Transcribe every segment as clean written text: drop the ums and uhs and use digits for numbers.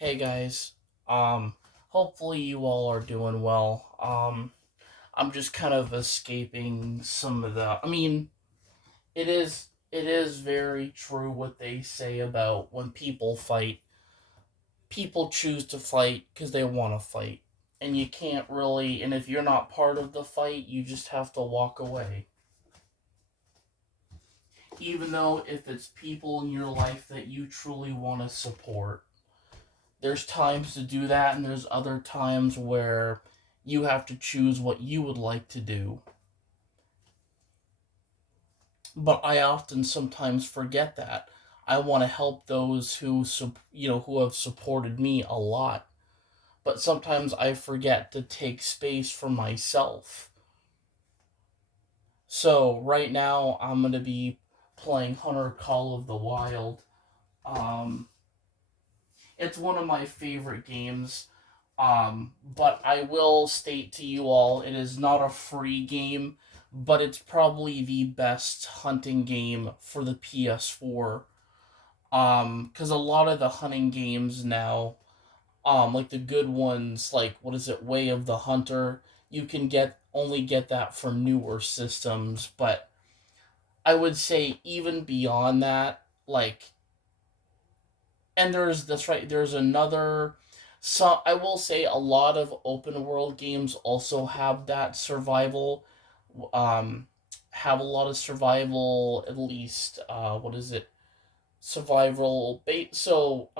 Hey guys, hopefully you all are doing well. I'm just kind of escaping some of the. It is very true what they say about when people fight. People choose to fight because they want to fight, and you can't really. And if you're not part of the fight, you just have to walk away. Even though if it's people in your life that you truly want to support. There's times to do that, and there's other times where you have to choose what you would like to do. But I often sometimes forget that. I want to help those who have supported me a lot. But sometimes I forget to take space for myself. So right now I'm gonna be playing Hunter Call of the Wild. Um, it's one of my favorite games. But I will state to you all, it is not a free game, but it's probably the best hunting game for the PS4. Because a lot of the hunting games now, like the good ones, like what is it, Way of the Hunter, you can get that for newer systems. But I would say even beyond that, like, and there's another. So I will say a lot of open world games also have that survival, um have a lot of survival, at least what is it, survival bait. So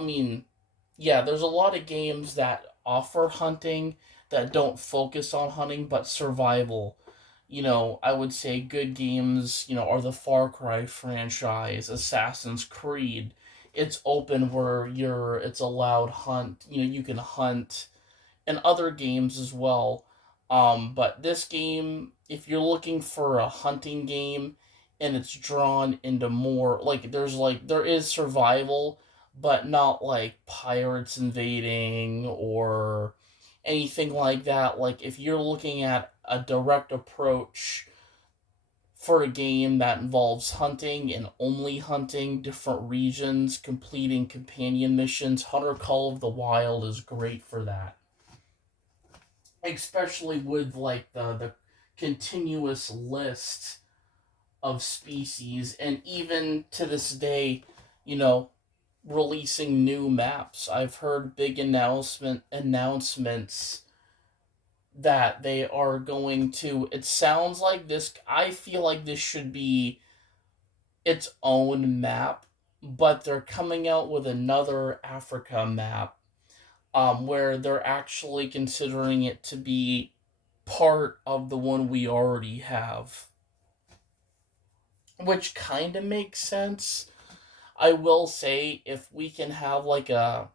yeah, there's a lot of games that offer hunting that don't focus on hunting but survival. I would say good games, are the Far Cry franchise, Assassin's Creed. It's open where it's allowed hunt, you can hunt, and other games as well. But this game, if you're looking for a hunting game and it's drawn into more there is survival, but not like pirates invading or anything like that. Like if you're looking at a direct approach for a game that involves hunting and only hunting different regions, completing companion missions, Hunter Call of the Wild is great for that, especially with like the continuous list of species, and even to this day, you know, releasing new maps. I've heard big announcements that they are going to. It sounds like this. I feel like this should be its own map, but they're coming out with another Africa map, where they're actually considering it to be part of the one we already have, which kind of makes sense. I will say if we can have like a,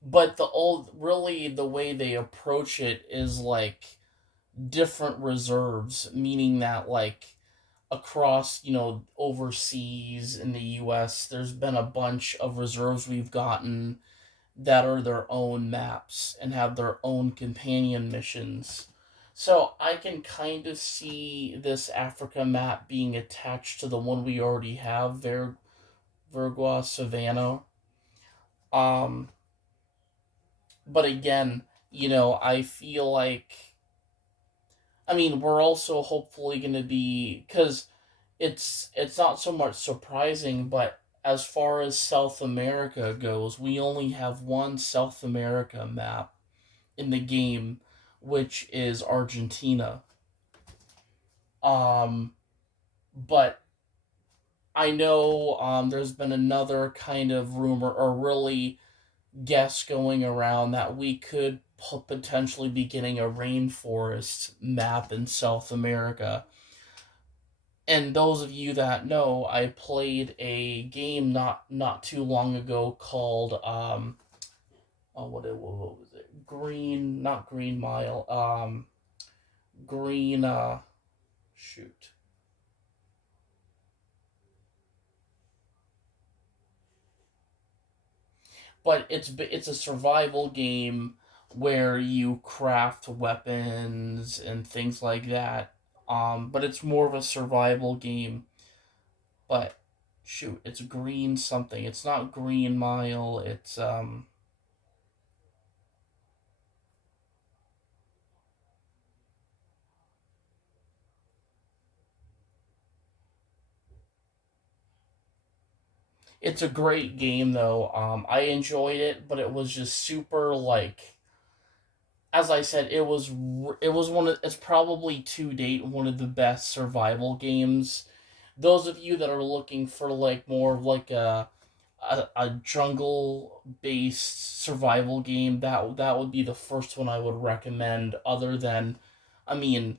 but the old, really the way they approach it is like different reserves, meaning that like across, overseas in the US, there's been a bunch of reserves we've gotten that are their own maps and have their own companion missions. So I can kind of see this Africa map being attached to the one we already have, Vergua Savannah. Um, but again, I feel like, we're also hopefully going to be, because it's not so much surprising, but as far as South America goes, we only have one South America map in the game, which is Argentina. Um, but I know there's been another kind of rumor or really guess going around that we could potentially be getting a rainforest map in South America. And those of you that know, I played a game not too long ago called what was it? Green, not Green Mile. Green shoot. But it's a survival game where you craft weapons and things like that. But it's more of a survival game. But shoot, it's Green something. It's not Green Mile. It's a great game though. I enjoyed it, but it was just super like, as I said, it was one of, it's probably to date one of the best survival games. Those of you that are looking for like more of like a jungle based survival game, that would be the first one I would recommend. Other than, I mean,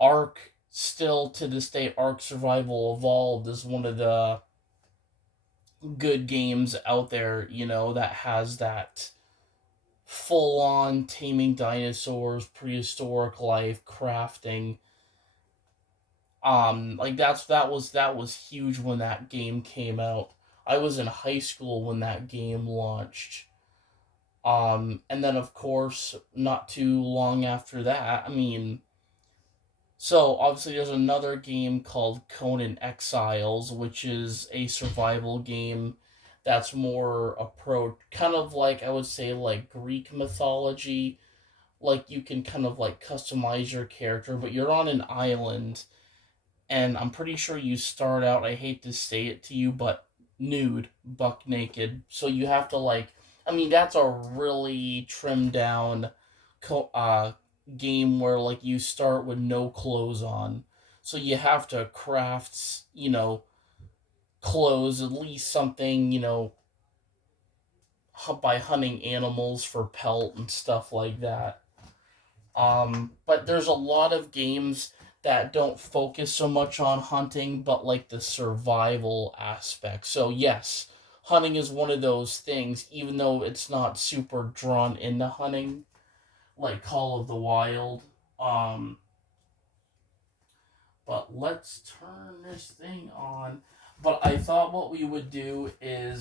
Ark, still to this day, Ark Survival Evolved is one of the good games out there, that has that full on taming dinosaurs, prehistoric life, crafting. Like that was huge when that game came out. I was in high school when that game launched. And then of course, not too long after that, so obviously there's another game called Conan Exiles, which is a survival game that's more approach kind of like, I would say, like Greek mythology. Like you can kind of like customize your character, but you're on an island, and I'm pretty sure you start out, I hate to say it to you, but nude, buck naked. So you have to like, that's a really trimmed down co- uh game where like you start with no clothes on. So you have to craft, clothes, at least something, by hunting animals for pelt and stuff like that. But there's a lot of games that don't focus so much on hunting, but like the survival aspect. So yes, hunting is one of those things, even though it's not super drawn into hunting, like Call of the Wild. Um, but let's turn this thing on. But I thought what we would do is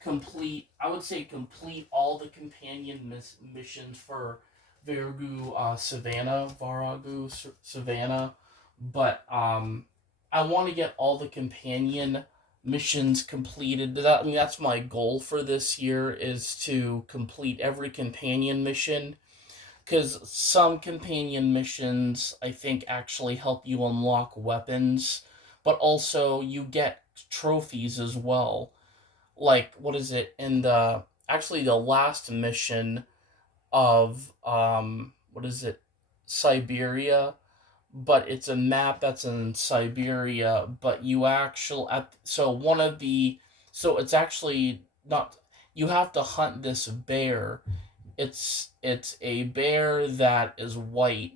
complete. I would say complete all the companion missions for Varagu Savannah. But I want to get all the companion missions completed. That's my goal for this year, is to complete every companion mission, because some companion missions I think actually help you unlock weapons, but also you get trophies as well. Like, what is it in the actually the last mission of what is it, Siberia, but it's a map that's in Siberia, but you actually at so one of the so it's actually not, you have to hunt this bear. It's a bear that is white,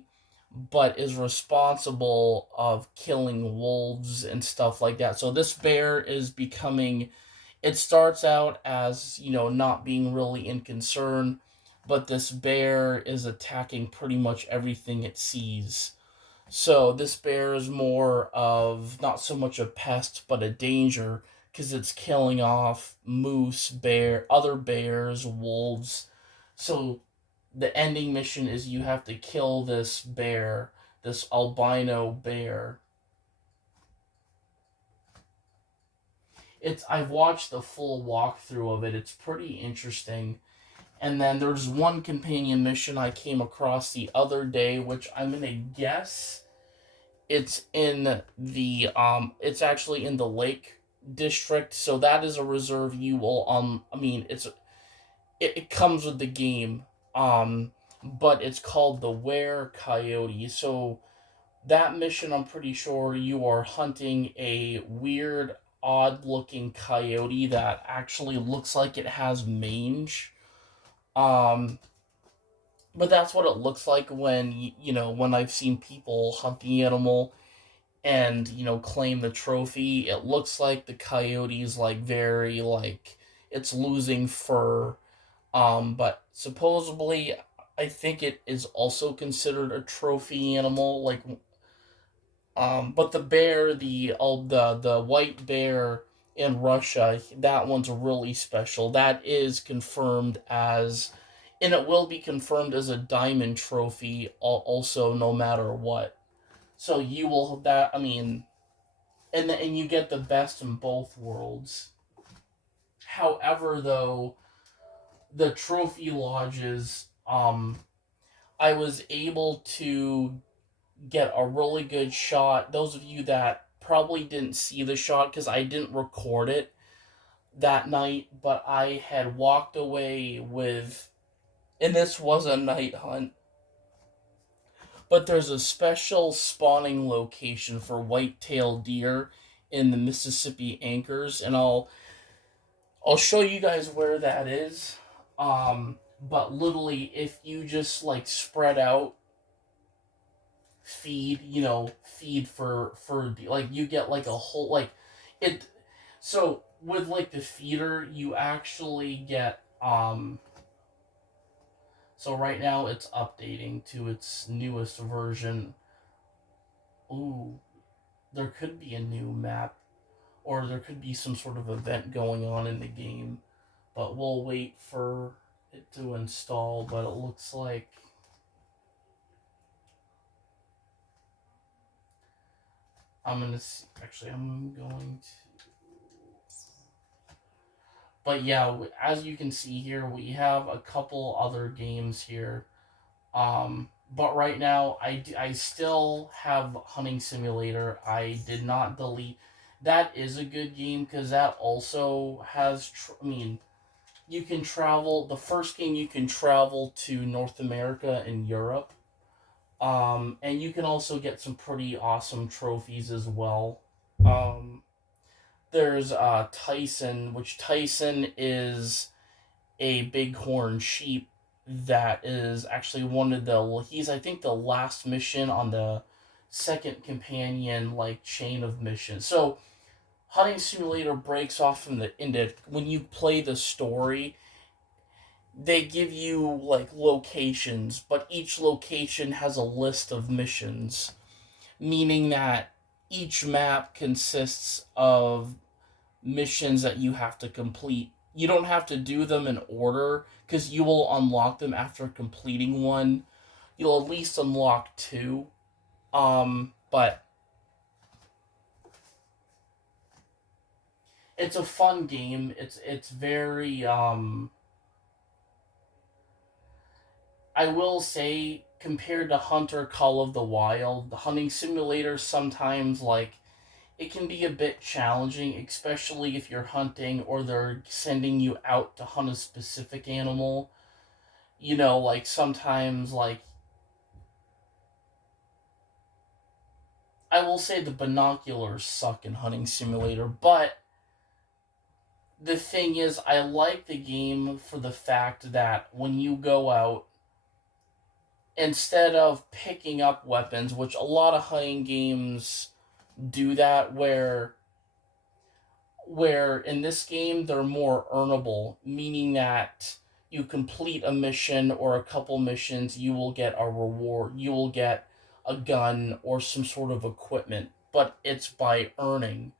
but is responsible of killing wolves and stuff like that. So this bear is becoming, it starts out as, not being really in concern, but this bear is attacking pretty much everything it sees. So this bear is more of not so much a pest but a danger, because it's killing off moose, bear, other bears, wolves. So the ending mission is you have to kill this bear, this albino bear. I've watched the full walkthrough of it. It's pretty interesting. And then there's one companion mission I came across the other day, which I'm gonna guess it's actually in the Lake District. So that is a reserve you will it comes with the game. But it's called the Were Coyote. So that mission, I'm pretty sure you are hunting a weird, odd looking coyote that actually looks like it has mange. Um, but that's what it looks like when when I've seen people hunt the animal and claim the trophy. It looks like the coyote's like very like it's losing fur. But supposedly, I think it is also considered a trophy animal. Like, but the bear, the white bear in Russia, that one's really special. That is confirmed as, and it will be confirmed as a diamond trophy. Also, no matter what. So you will that. and you get the best in both worlds. However, though, the trophy lodges, I was able to get a really good shot. Those of you that probably didn't see the shot because I didn't record it that night, but I had walked away with, and this was a night hunt, but there's a special spawning location for white-tailed deer in the Mississippi anchors, and I'll show you guys where that is. But literally, if you just like spread out, feed for like you get like a whole like it. So with like the feeder, you actually get So right now it's updating to its newest version. Ooh, there could be a new map, or there could be some sort of event going on in the game, but we'll wait for it to install. But it looks like I'm gonna see, actually I'm going to. But yeah, as you can see here, we have a couple other games here. But right now, I still have Hunting Simulator. I did not delete. That is a good game because that also has. I mean, you can travel. The first game you can travel to North America and Europe. And you can also get some pretty awesome trophies as well. Um, there's Tyson, which Tyson is a bighorn sheep that is actually one of the, he's I think the last mission on the second companion like chain of missions. So Hunting Simulator breaks off from the into when you play the story, they give you like locations, but each location has a list of missions, meaning that each map consists of missions that you have to complete. You don't have to do them in order because you will unlock them after completing one. You'll at least unlock two. But it's a fun game. It's very I will say compared to Hunter Call of the Wild, the hunting simulator sometimes like it can be a bit challenging, especially if you're hunting or they're sending you out to hunt a specific animal. Like sometimes, like, I will say the binoculars suck in Hunting Simulator, but the thing is, I like the game for the fact that when you go out, instead of picking up weapons, which a lot of hunting games do that, where in this game they're more earnable, meaning that you complete a mission or a couple missions, you will get a reward. You will get a gun or some sort of equipment, but it's by earning.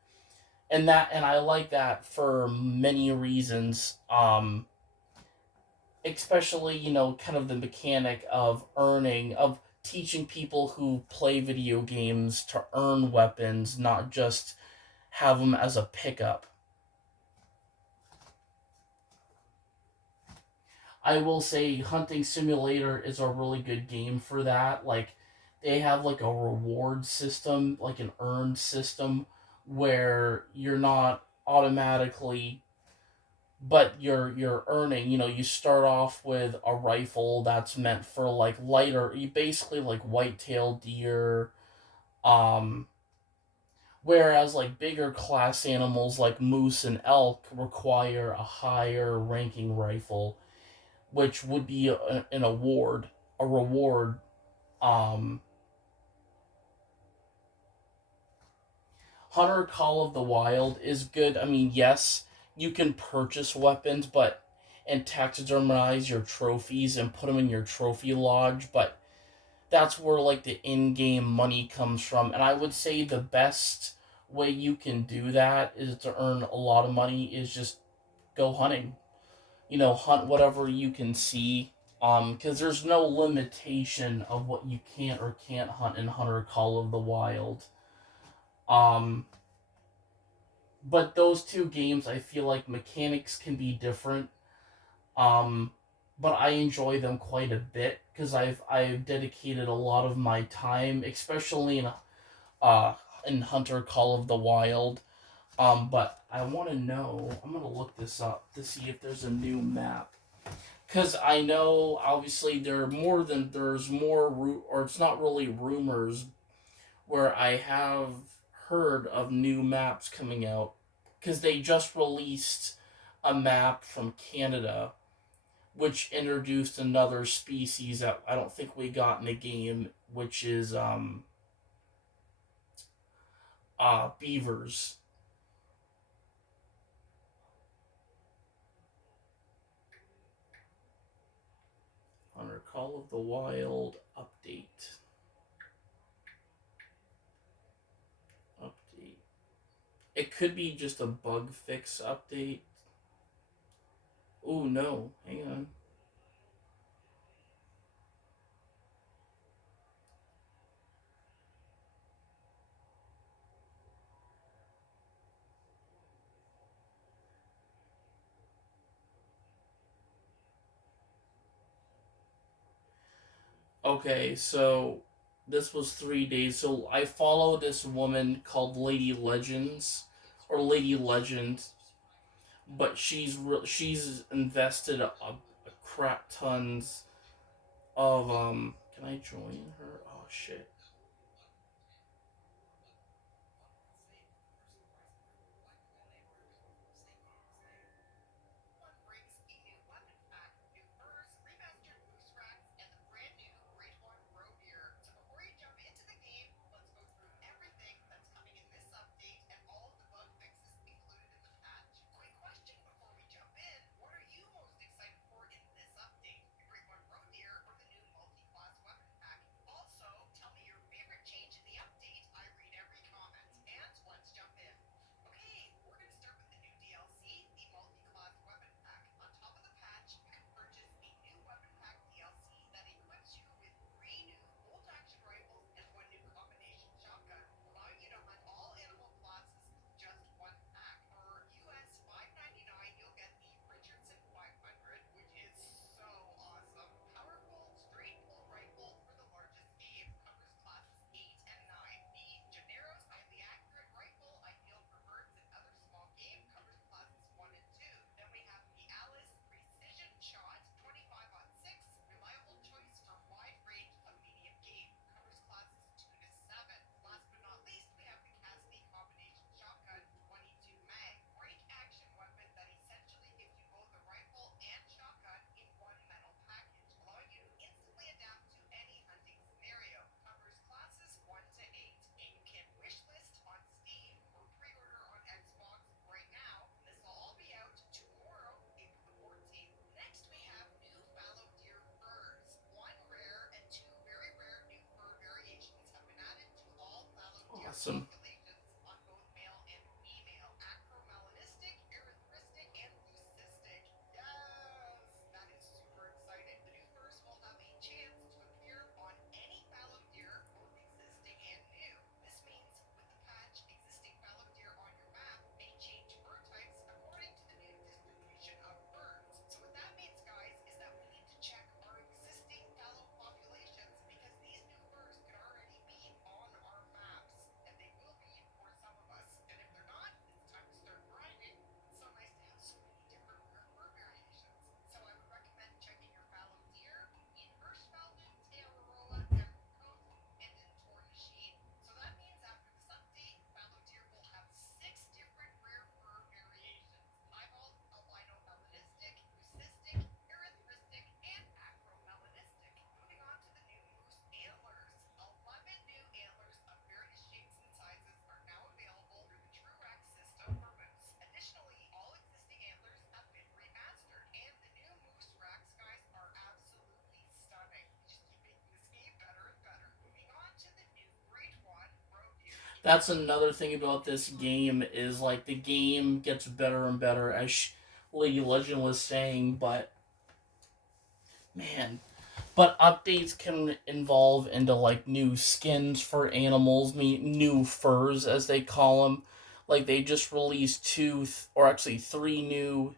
And I like that for many reasons. Especially, kind of the mechanic of earning, of teaching people who play video games to earn weapons, not just have them as a pickup. I will say Hunting Simulator is a really good game for that. Like they have like a reward system, like an earned system where you're not automatically but you're earning, you start off with a rifle that's meant for like lighter, you basically like white-tailed deer, um whereas like bigger class animals like moose and elk require a higher ranking rifle, which would be an award, a reward. Um, Hunter Call of the Wild is good. I mean, yes, you can purchase weapons, but and taxidermize your trophies and put them in your trophy lodge, but that's where like the in-game money comes from. And I would say the best way you can do that is to earn a lot of money is just go hunting. Hunt whatever you can see. Because there's no limitation of what you can or can't hunt in Hunter Call of the Wild. Um, but those two games, I feel like mechanics can be different. Um, but I enjoy them quite a bit because I've dedicated a lot of my time, especially uh in Hunter Call of the Wild. But I want to know. I'm gonna look this up to see if there's a new map. Because I know, obviously, there's more, or it's not really rumors, where I have heard of new maps coming out. Because they just released a map from Canada, which introduced another species that I don't think we got in the game, which is beavers. Under Call of the Wild update. Update. It could be just a bug fix update. Oh no, hang on. Okay, so this was 3 days. So I follow this woman called Lady Legends, or Lady Legend, but she's invested a crap tons of Can I join her? Oh shit. Awesome. That's another thing about this game is like the game gets better and better as Lady Legend was saying, but man, but updates can involve into like new skins for animals, new furs as they call them. Like they just released or actually three new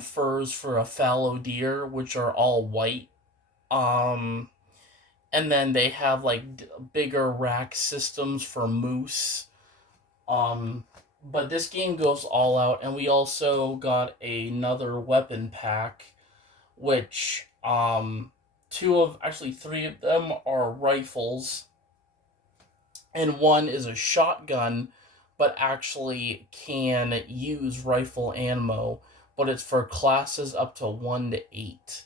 furs for a fallow deer, which are all white. Um, and then they have like bigger rack systems for moose. Um, but this game goes all out, and we also got another weapon pack, which three of them are rifles, and one is a shotgun, but actually can use rifle ammo, but it's for classes up to 1 to 8.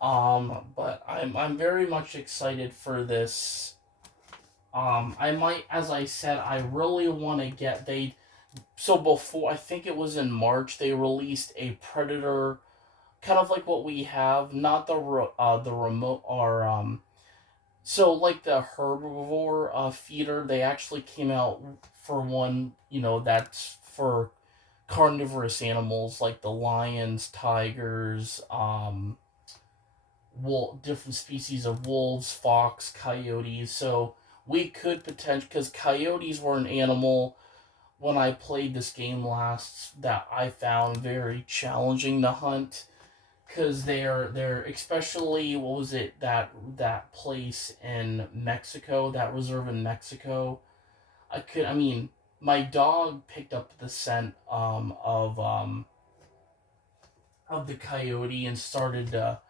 But I'm very much excited for this. I might, as I said, I really want to get so before, I think it was in March, they released a Predator, kind of like what we have, not the remote or so like the herbivore feeder. They actually came out for one, that's for carnivorous animals like the lions, tigers, different species of wolves, fox, coyotes. So we could potentially, because coyotes were an animal when I played this game last that I found very challenging to hunt, because they're especially, what was it, that place in Mexico, that reserve in Mexico. I mean, my dog picked up the scent of the coyote and started to,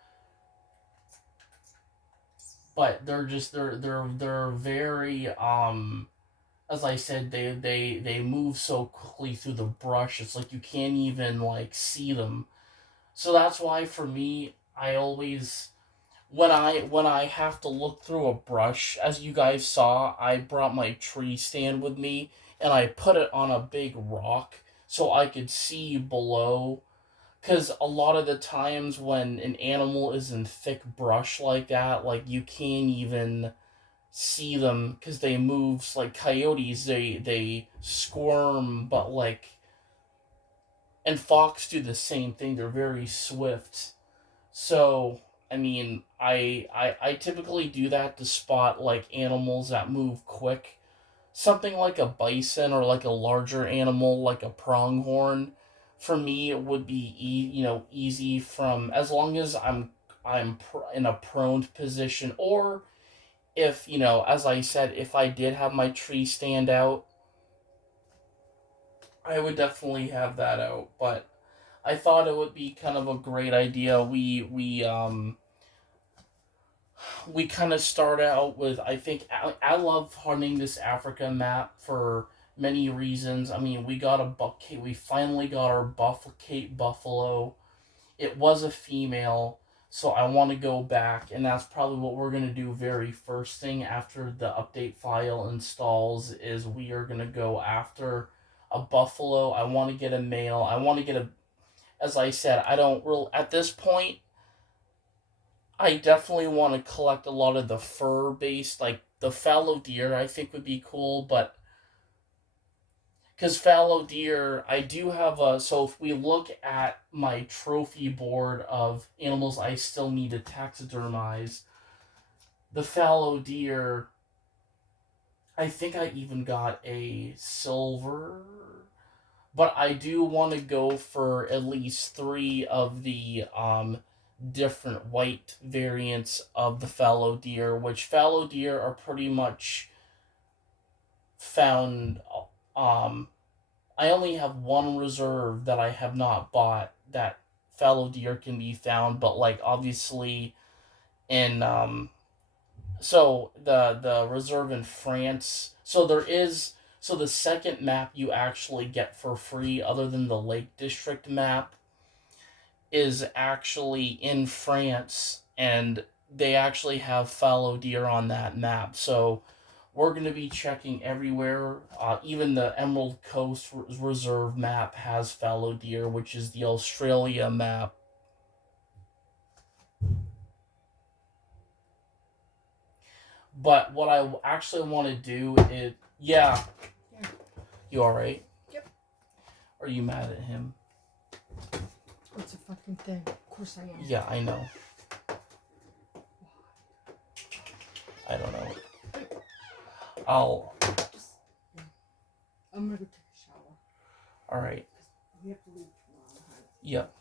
but they're very, as I said, they move so quickly through the brush. It's like you can't even like see them. So that's why for me, I always, when I have to look through a brush, as you guys saw, I brought my tree stand with me and I put it on a big rock so I could see below. Because a lot of the times when an animal is in thick brush like that, like you can't even see them because they move like coyotes. They squirm, but like, and fox do the same thing. They're very swift. So I mean, I typically do that to spot like animals that move quick. Something like a bison or like a larger animal like a pronghorn. For me, it would be easy, from as long as in a prone position, or if, as I said, if I did have my tree stand out, I would definitely have that out. But I thought it would be kind of a great idea. We kind of start out with, I think, I love hunting this Africa map for many reasons. I mean, we finally got our Cape buffalo. It was a female, so I want to go back, and that's probably what we're going to do very first thing after the update file installs, is we are going to go after a buffalo. I want to get a male. I want to get as I said, I don't real at this point, I definitely want to collect a lot of the fur based, like the fallow deer, I think would be cool, but because fallow deer, I do have a. So if we look at my trophy board of animals I still need to taxidermize, the fallow deer, I think I even got a silver, but I do want to go for at least three of the different white variants of the fallow deer, which fallow deer are pretty much found. Um, I only have one reserve that I have not bought that fallow deer can be found, but like obviously in so the reserve in France. So there is, so the second map you actually get for free, other than the Lake District map, is actually in France, and they actually have fallow deer on that map. So we're going to be checking everywhere. Even the Emerald Coast Reserve map has fallow deer, which is the Australia map. But what I actually want to do is, yeah. You all right? Yep. Are you mad at him? It's a fucking thing. Of course I am. Yeah, I know. I don't know. I'll. Just, yeah. I'm gonna go take a shower. All right. We have to leave tomorrow. Right? Yep.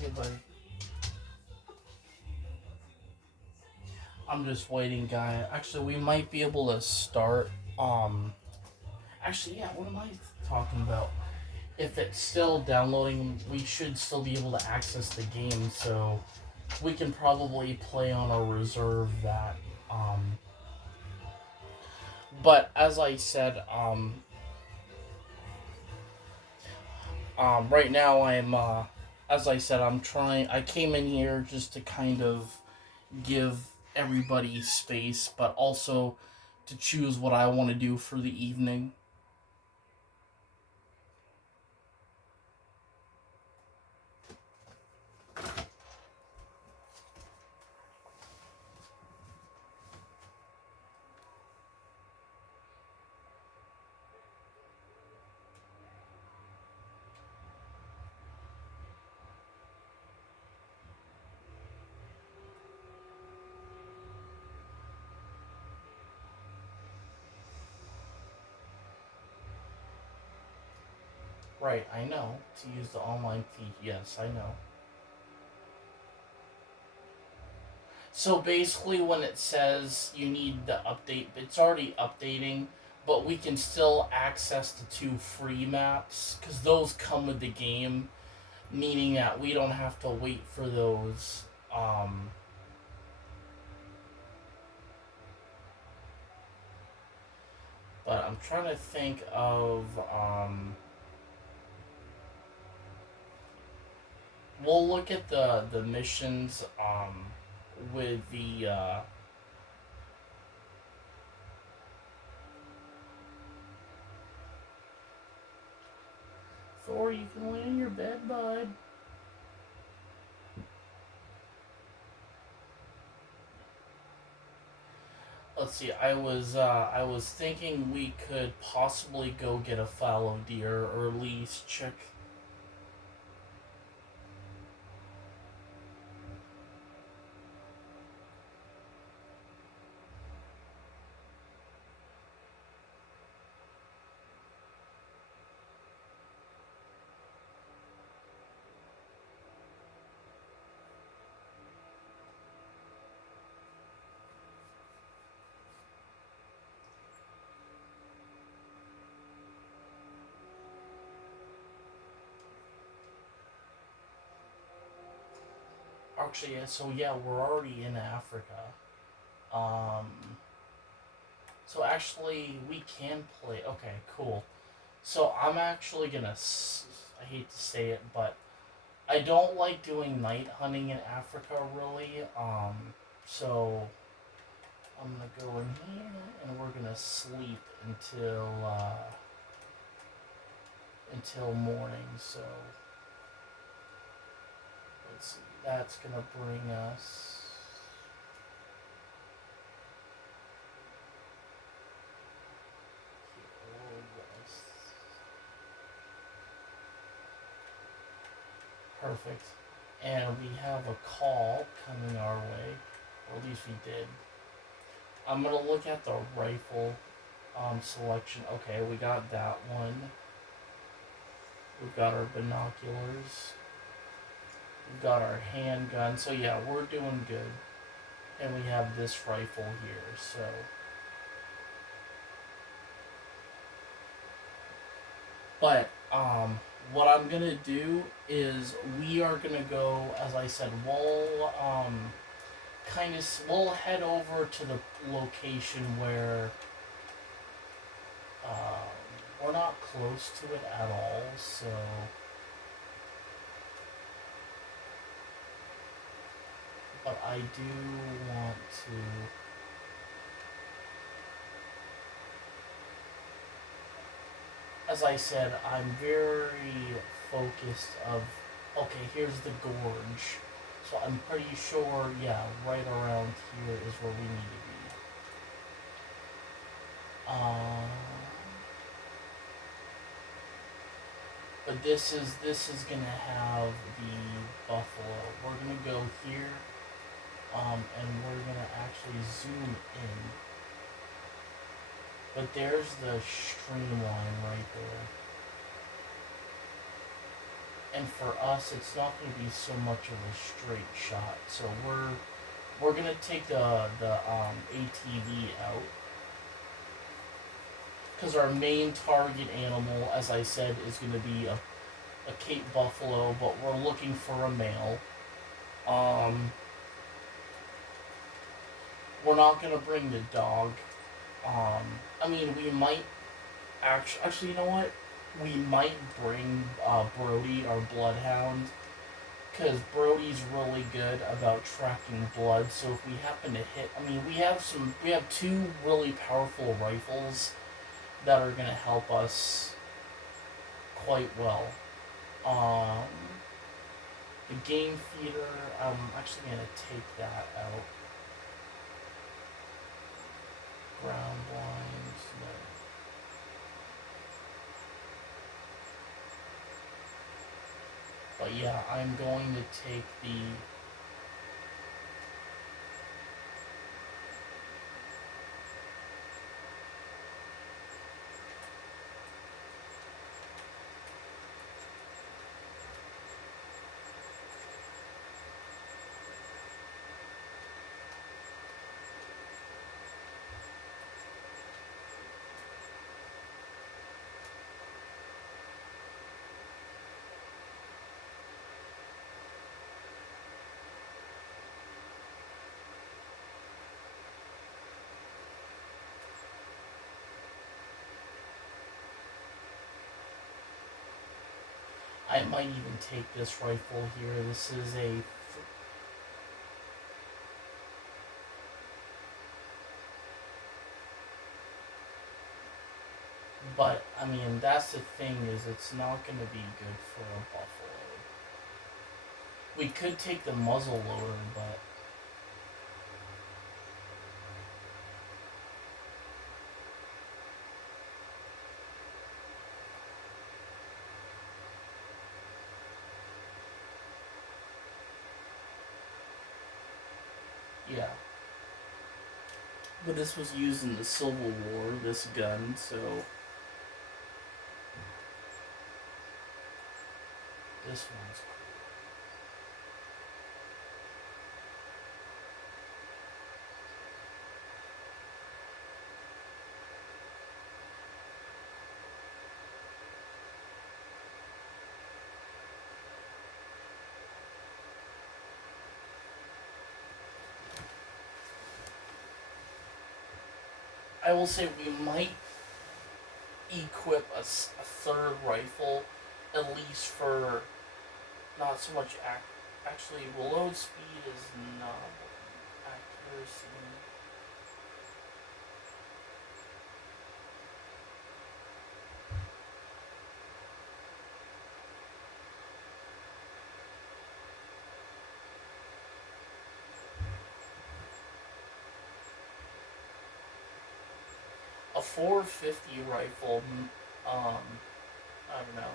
Yeah, buddy. I'm just waiting, guy. Actually, we might be able to start. Actually, yeah. What am I talking about? If it's still downloading, we should still be able to access the game. So we can probably play on a reserve that. But as I said, right now as I said, I'm trying. I came in here just to kind of give everybody space, but also to choose what I want to do for the evening. Right, I know. To use the online feed, yes, I know. So basically, when it says you need the update, it's already updating, but we can still access the two free maps because those come with the game, meaning that we don't have to wait for those. Um, but I'm trying to think of. We'll look at the missions with the. Thor, you can lay in your bed, bud. Let's see. I was thinking we could possibly go get a fallow deer, or at least check. actually, so yeah, we're already in Africa. Um, so actually, we can play. Okay, cool. So I'm actually gonna. I hate to say it, but I don't like doing night hunting in Africa really. So I'm gonna go in here and we're gonna sleep until morning. So let's see. That's gonna bring us. Perfect. And we have a call coming our way, or at least we did. I'm gonna look at the rifle selection. Okay, we got that one. We've got our binoculars. We've got our handgun. So yeah, we're doing good. And we have this rifle here. So, but what I'm gonna do is we are gonna go, as I said, we'll head over to the location where we're not close to it at all. So, but I do want to. As I said, I'm very focused of, okay, here's the gorge. So I'm pretty sure, yeah, right around here is where we need to be. But this is gonna have the buffalo. We're gonna go here, and we're gonna actually zoom in. But there's the streamline right there. And for us, it's not going to be so much of a straight shot. So we're going to take the ATV out because our main target animal, as I said, is going to be a Cape Buffalo, but we're looking for a male. We're not going to bring the dog. I mean, we might actually, you know what? We might bring Brody, our bloodhound, because Brody's really good about tracking blood. So if we happen to hit, I mean, we have two really powerful rifles that are gonna help us quite well. Um, the game feeder, I'm actually gonna take that out. Ground blinds, no. But yeah, I'm going to take the. I might even take this rifle here. This is a. But, I mean, that's the thing, is it's not going to be good for a buffalo. We could take the muzzle loader, but. Yeah. But this was used in the Civil War, this gun, so. This one's cool. I will say we might equip a third rifle, at least for not so much actually reload speed is not accuracy. A 450 rifle, I don't know.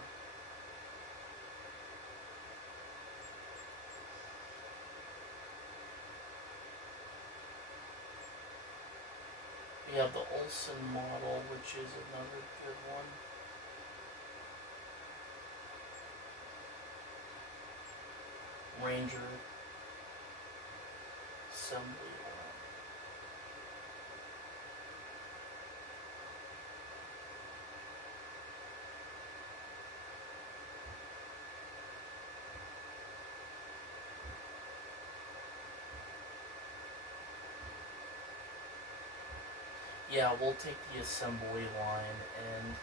We have the Olsen model, which is another good one. Ranger assembly line. Yeah, we'll take the assembly line and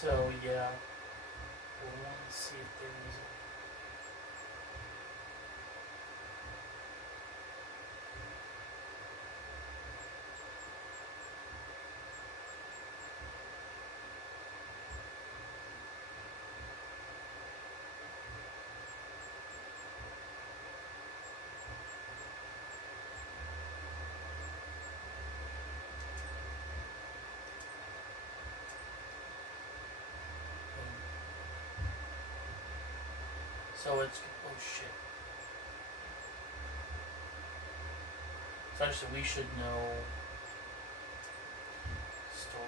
so yeah, we'll want to see if there's so it's oh shit. So actually we should know storage.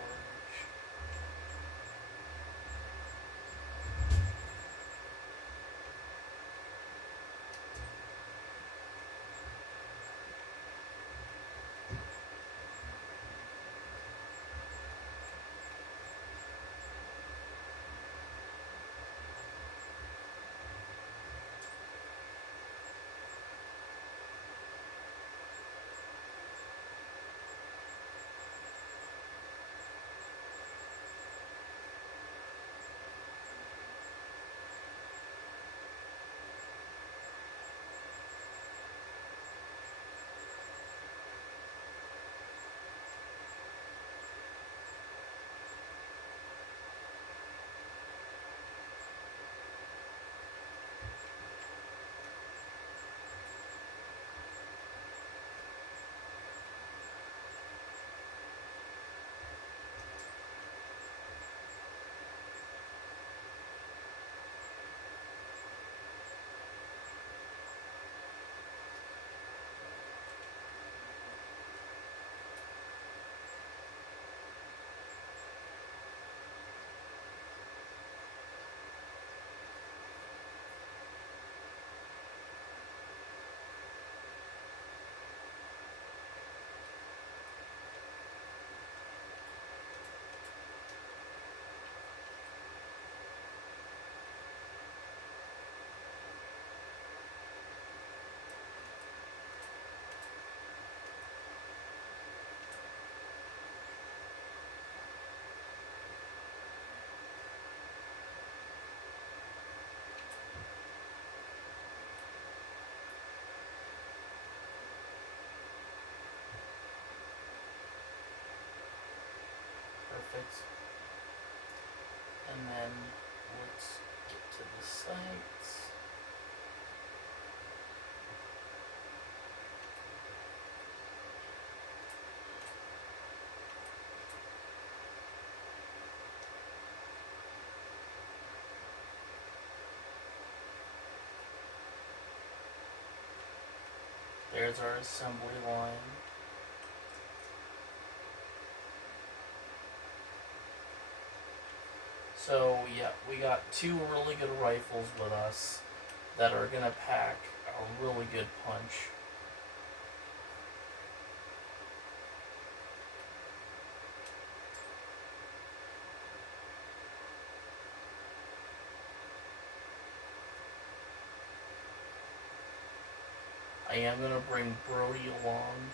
Perfect. And then let's get to the sites. There's our assembly line. So yeah, we got two really good rifles with us that are gonna pack a really good punch. I am gonna bring Brody along.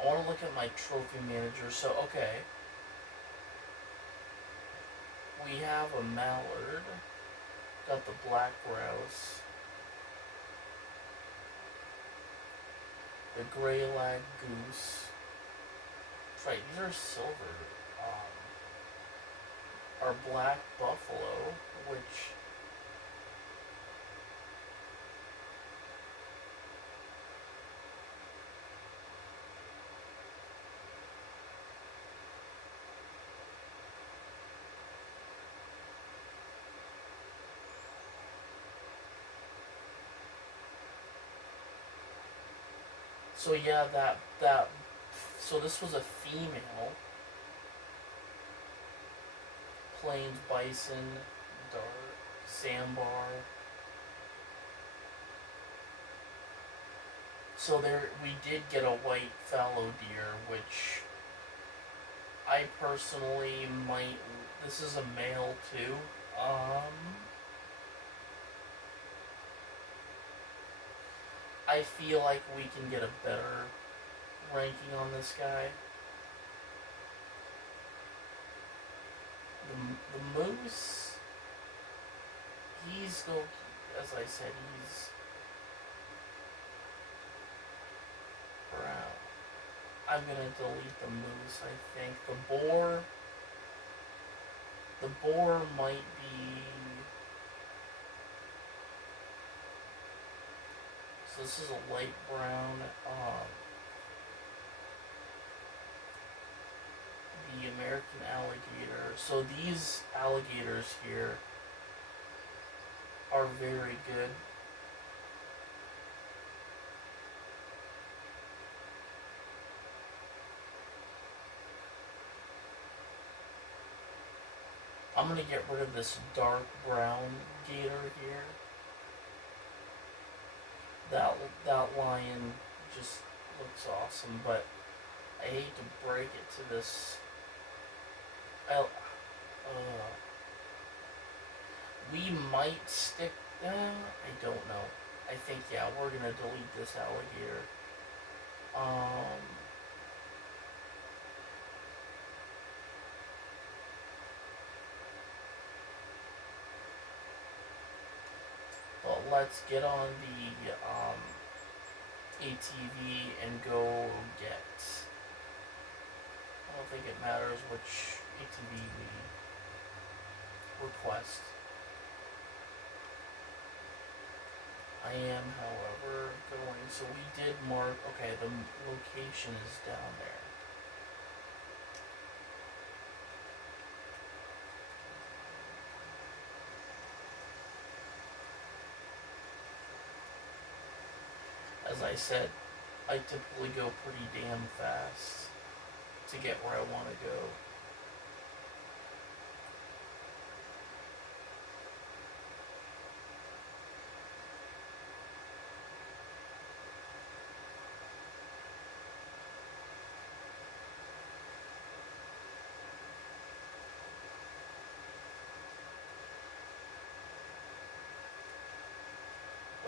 I want to look at my trophy manager. So, okay. We have a mallard. Got the black grouse. The gray lag goose. That's right, these are silver. Our black buffalo, which so yeah, that so this was a female. Plains bison, dark, sandbar. So there, we did get a white fallow deer, which I personally might. This is a male too. I feel like we can get a better ranking on this guy. The moose, he's go. As I said, he's brown. I'm gonna delete the moose. I think the boar might be. So this is a light brown. The American alligator. So these alligators here are very good. I'm gonna get rid of this dark brown gator here. That lion just looks awesome, but I hate to break it to this. We might stick. I don't know. I think yeah, we're gonna delete this alligator. But let's get on the ATV and go get. I don't think it matters which ATV we request. I am, however, going. So we did mark. Okay, the location is down there. As I said, I typically go pretty damn fast to get where I want to go.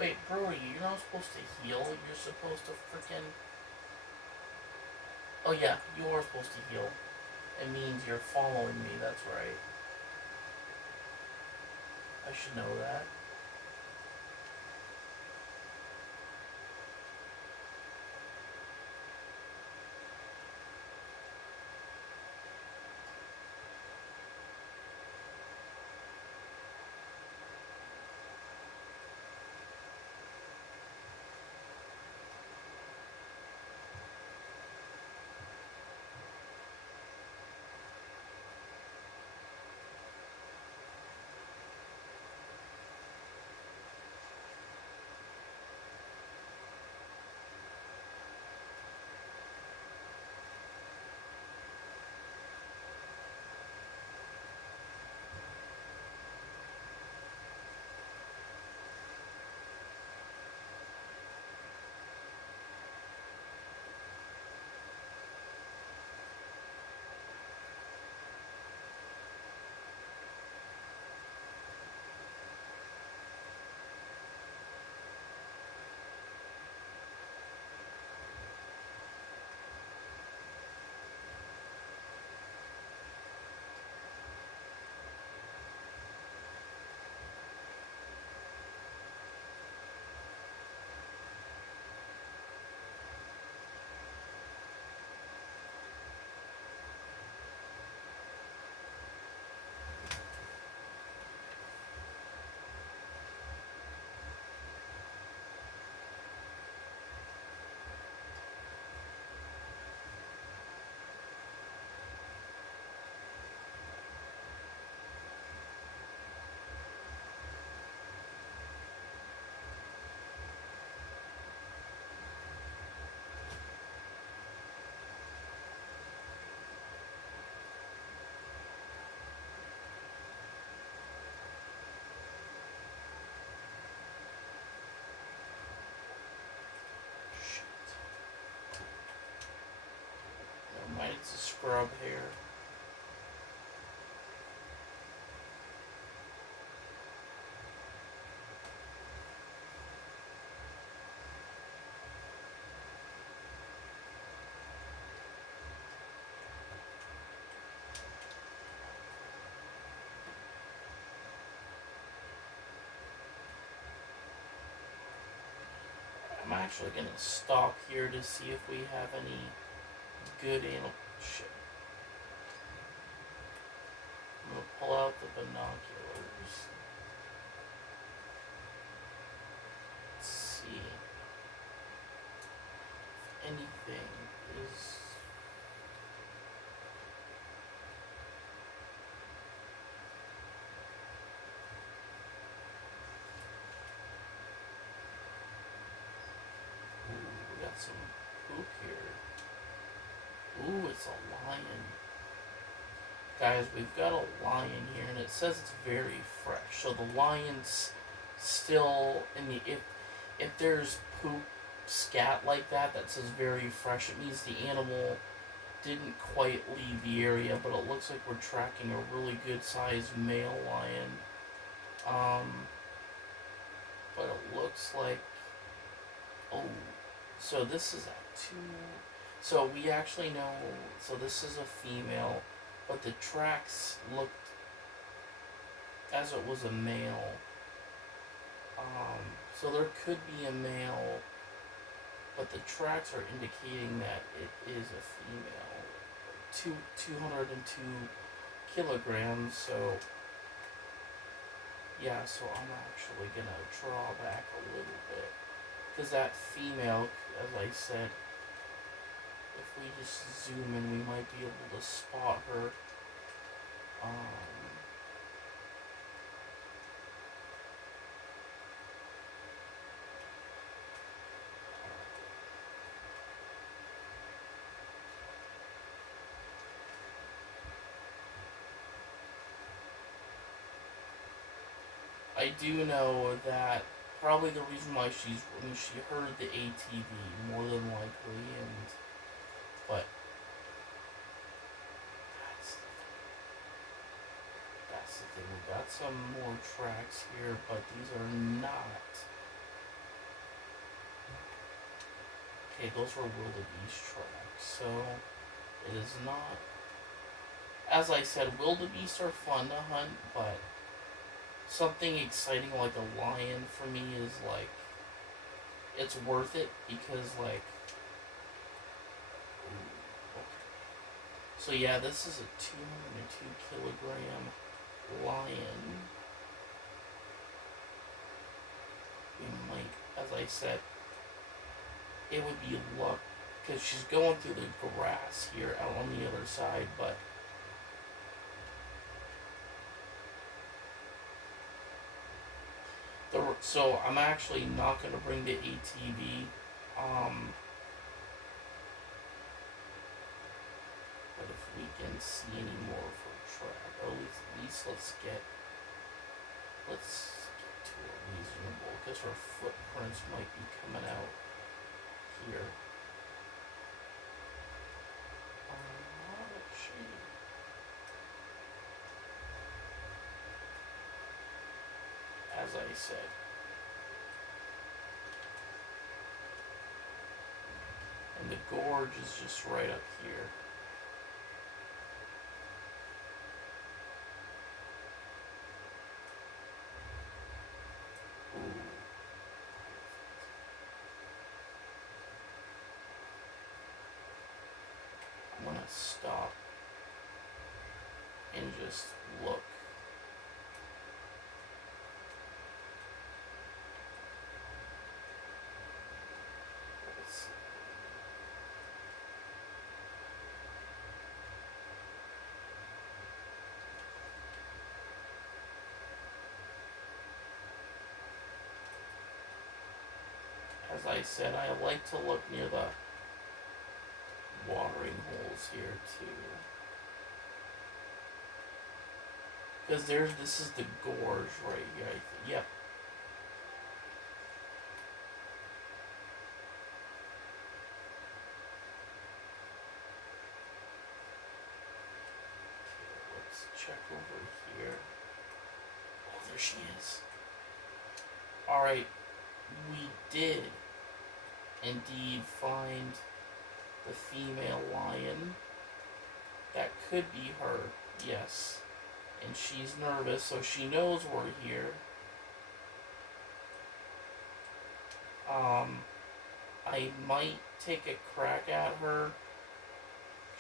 Wait, Brody, you're not supposed to heal. You're supposed to freaking. Oh yeah, you are supposed to heal. It means you're following me. That's right. I should know that. scrub hair. I'm actually gonna stop here to see if we have any good animal shit. I'm gonna pull out the binoculars. Let's see if anything is. Ooh, we got some poop here. Ooh, it's a lion. Guys, we've got a lion here, and it says it's very fresh. So the lion's still in the if there's poop scat like that that says very fresh, it means the animal didn't quite leave the area, but it looks like we're tracking a really good sized male lion. But it looks like, oh, so this is at 2. So we actually know, so this is a female, but the tracks looked as it was a male. So there could be a male, but the tracks are indicating that it is a female. 202 kilograms, so yeah, so I'm actually gonna draw back a little bit, because that female, as I said, if we just zoom in, we might be able to spot her. I do know that probably the reason why she heard the ATV more than likely, and but that's the thing. We got some more tracks here, but these are not. Okay, those were wildebeest tracks, so it is not. As I said, wildebeest are fun to hunt, but something exciting like a lion for me is like, it's worth it because like, ooh, okay. So yeah, this is a 202 kilogram lion. We might, as I said, it would be luck because she's going through the grass here out on the other side, but so I'm actually not going to bring the ATV. But if we can see any more of her track, or at least let's get to a reasonable, because her footprints might be coming out here. As I said, and the gorge is just right up here. Ooh. I'm gonna stop and just look. As I said, I like to look near the watering holes here too. Because this is the gorge right here. Yep. There she is. Alright, we did indeed find the female lion. That could be her, yes. And she's nervous, so she knows we're here. I might take a crack at her.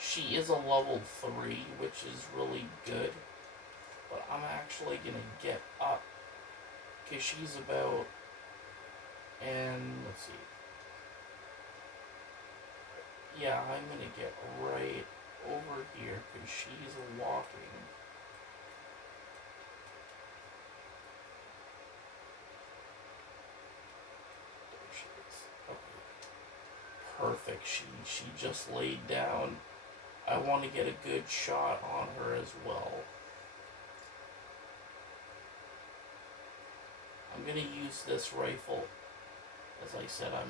She is a level 3, which is really good. But I'm actually gonna get up. Because she's about... And, let's see. Yeah, I'm gonna get right over here, because she's walking. There she is. Okay. Perfect. She just laid down. I want to get a good shot on her as well. I'm going to use this rifle. As I said, I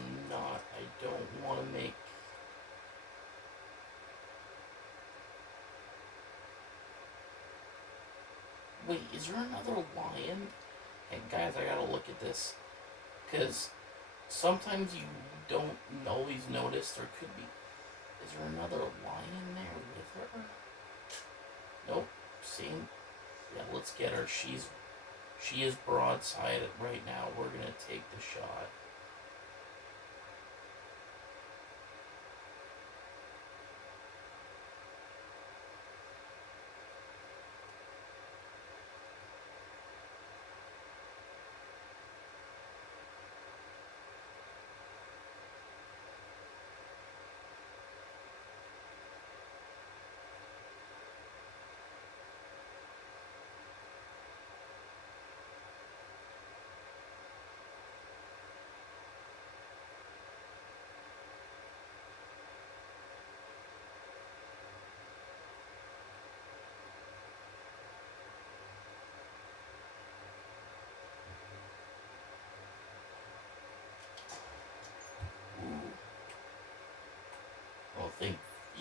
don't want to make... Wait, is there another lion? Hey guys, I gotta look at this. Because sometimes you don't always notice there could be... Is there another lion there with her? Nope. Same. Yeah, let's get her. She is broadside right now. We're gonna take the shot.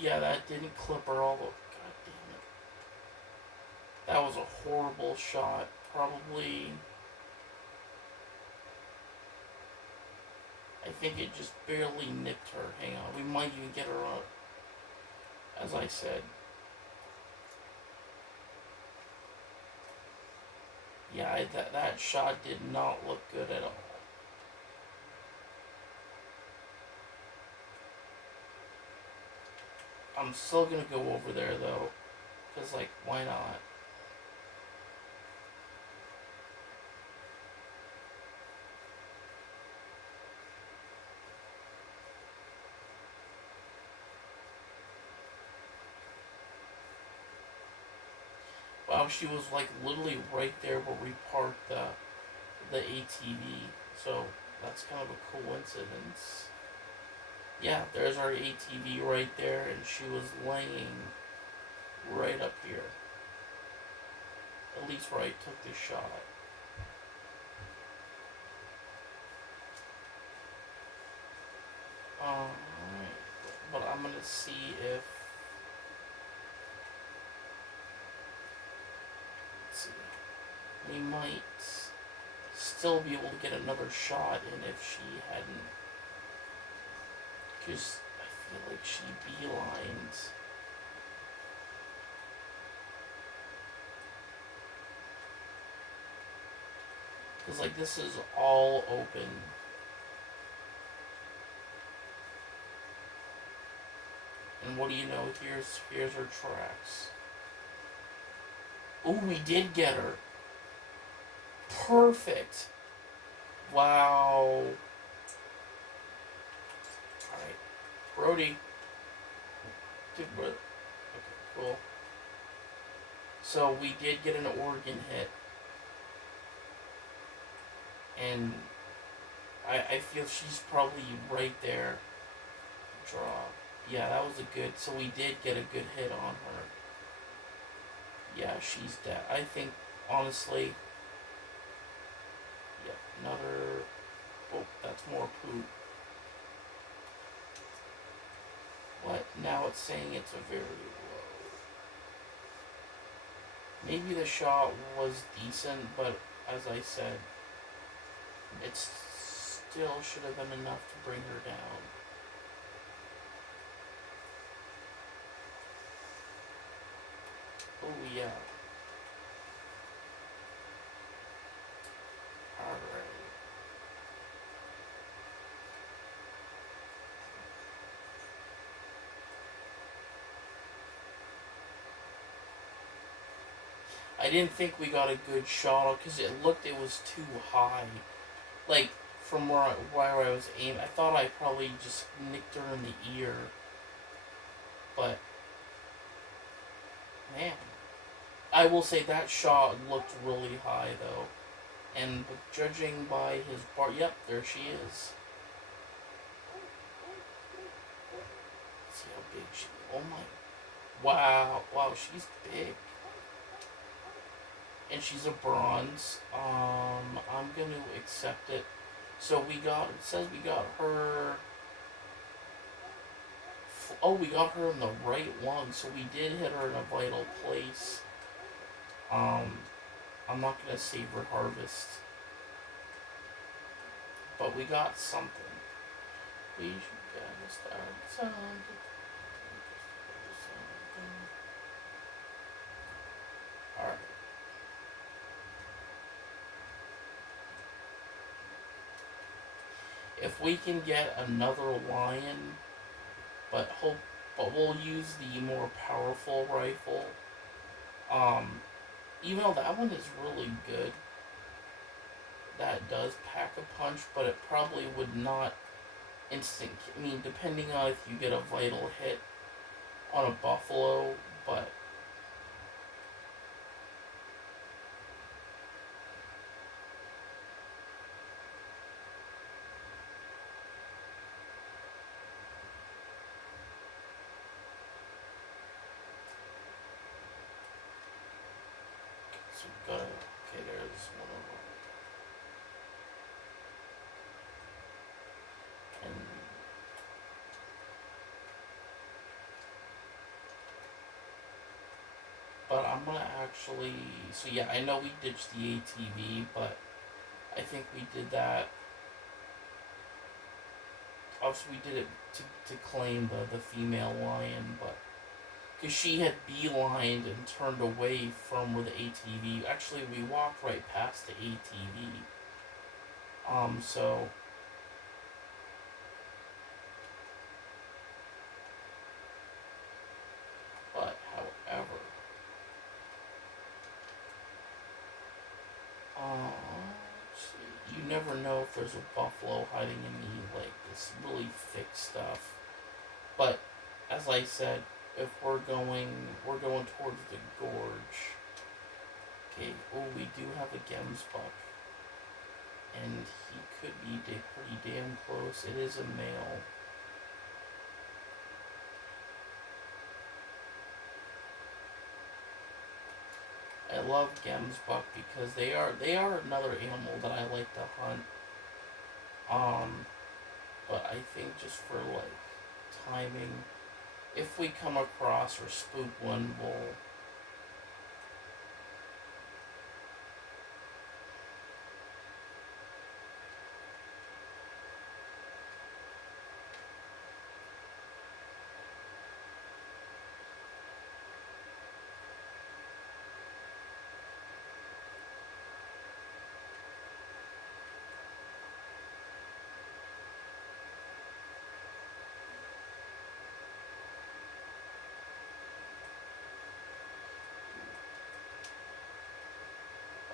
Yeah, that didn't clip her all the... God damn it. That was a horrible shot. Probably... I think it just barely nipped her. Hang on, we might even get her up. As I said. Yeah, that shot did not look good at all. I'm still gonna go over there though. Because, like, why not? Wow, she was, like, literally right there where we parked the ATV. So, that's kind of a coincidence. Yeah, there's our ATV right there, and she was laying right up here. At least where I took the shot. Alright, but I'm gonna see if... Let's see. We might still be able to get another shot in if she hadn't... Because I feel like she beelined. Because, like, this is all open. And what do you know? Here's her tracks. Oh, we did get her. Perfect. Wow. Alright. Brody. Good brother. Okay, cool. So we did get an organ hit. And I feel she's probably right there. Draw. Yeah, that was a good... So we did get a good hit on her. Yeah, she's dead. I think, honestly... Yeah, another... Oh, that's more poop. What? Now it's saying it's a very low. Maybe the shot was decent, but as I said, it still should have been enough to bring her down. Oh yeah. Alright. I didn't think we got a good shot because it was too high. Like, from where I was aiming, I thought I probably just nicked her in the ear. But, man. I will say that shot looked really high, though. And judging by his bar, yep, there she is. See how big she. Oh my! Wow, she's big, and she's a bronze. I'm gonna accept it. So we got. It says we got her. Oh, we got her in the right one. So we did hit her in a vital place. I'm not gonna save her harvest, but we got something. We should get start something. Alright. If we can get another lion, but we'll use the more powerful rifle. Even though that one is really good, that does pack a punch, but it probably would not I mean, depending on if you get a vital hit on a buffalo, but so we got okay. There's one of them, and but I'm gonna actually. So yeah, I know we ditched the ATV, but I think we did that. Obviously, we did it to claim the female lion, but because she had beelined and turned away from where the ATV. Actually, we walked right past the ATV. So but however, let's see. You never know if there's a buffalo hiding in the like this really thick stuff. But as I said, if we're going towards the gorge. Okay. Oh, we do have a gemsbuck, and he could be pretty damn close. It is a male. I love gemsbuck because they are another animal that I like to hunt. But I think just for like timing, if we come across or spook one, we'll.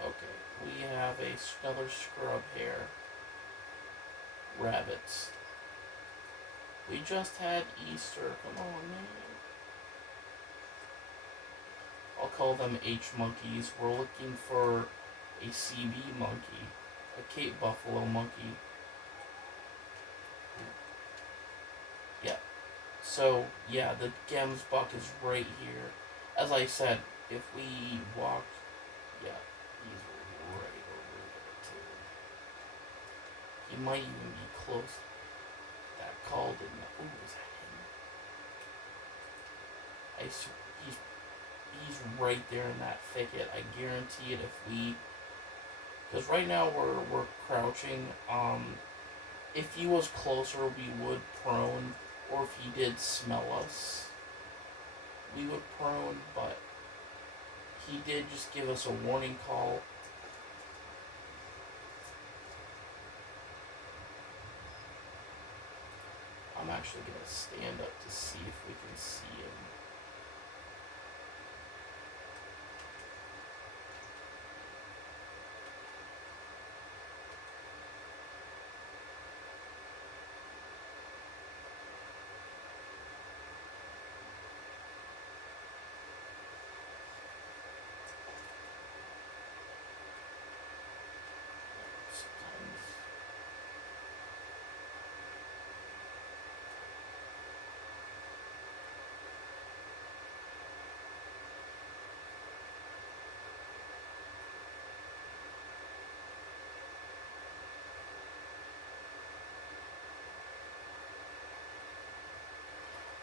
Okay, we have another scrub hare. Rabbits. We just had Easter. Come on, man. I'll call them H monkeys. We're looking for a CB monkey, a Cape Buffalo monkey. Yeah. So yeah, the gemsbuck is right here. As I said, if we walk, yeah, he's right over there too. He might even be close. That call didn't. Ooh, is that him? He's right there in that thicket. I guarantee it. If we Because right now we're crouching. If he was closer, we would prone, or if he did smell us, we would prone. But he did just give us a warning call. I'm actually gonna stand up to see if we can see him.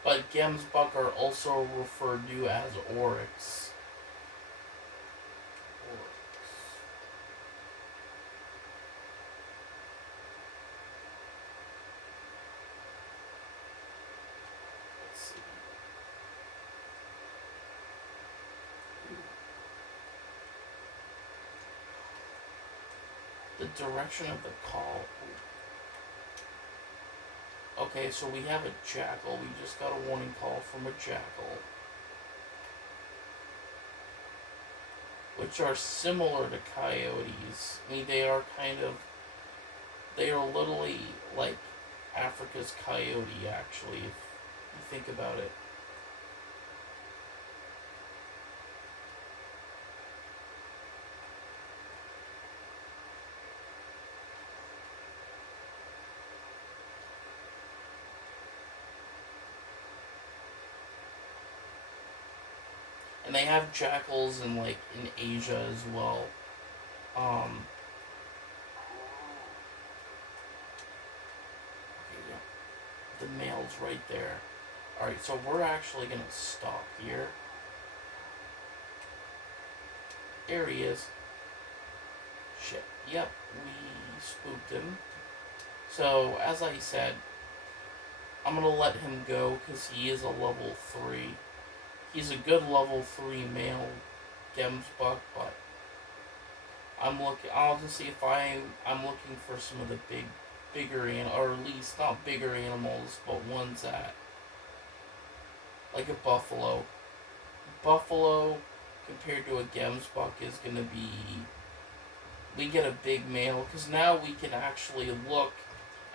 But Gemsbuck are also referred to as Oryx. Let's see. The direction of the call. Okay, so we have a jackal. We just got a warning call from a jackal. Which are similar to coyotes. I mean, they are literally like Africa's coyote, actually, if you think about it. And they have jackals in Asia as well. Okay, yeah. The male's right there. Alright, so we're actually gonna stop here. There he is. Shit. Yep, we spooked him. So, as I said, I'm gonna let him go because he is a level 3. He's a good level 3 male Gemsbuck, but I'll just see if I'm looking for some of the bigger or at least not bigger animals, but ones that, like a buffalo. Buffalo compared to a Gemsbuck is gonna be, we get a big male, because now we can actually look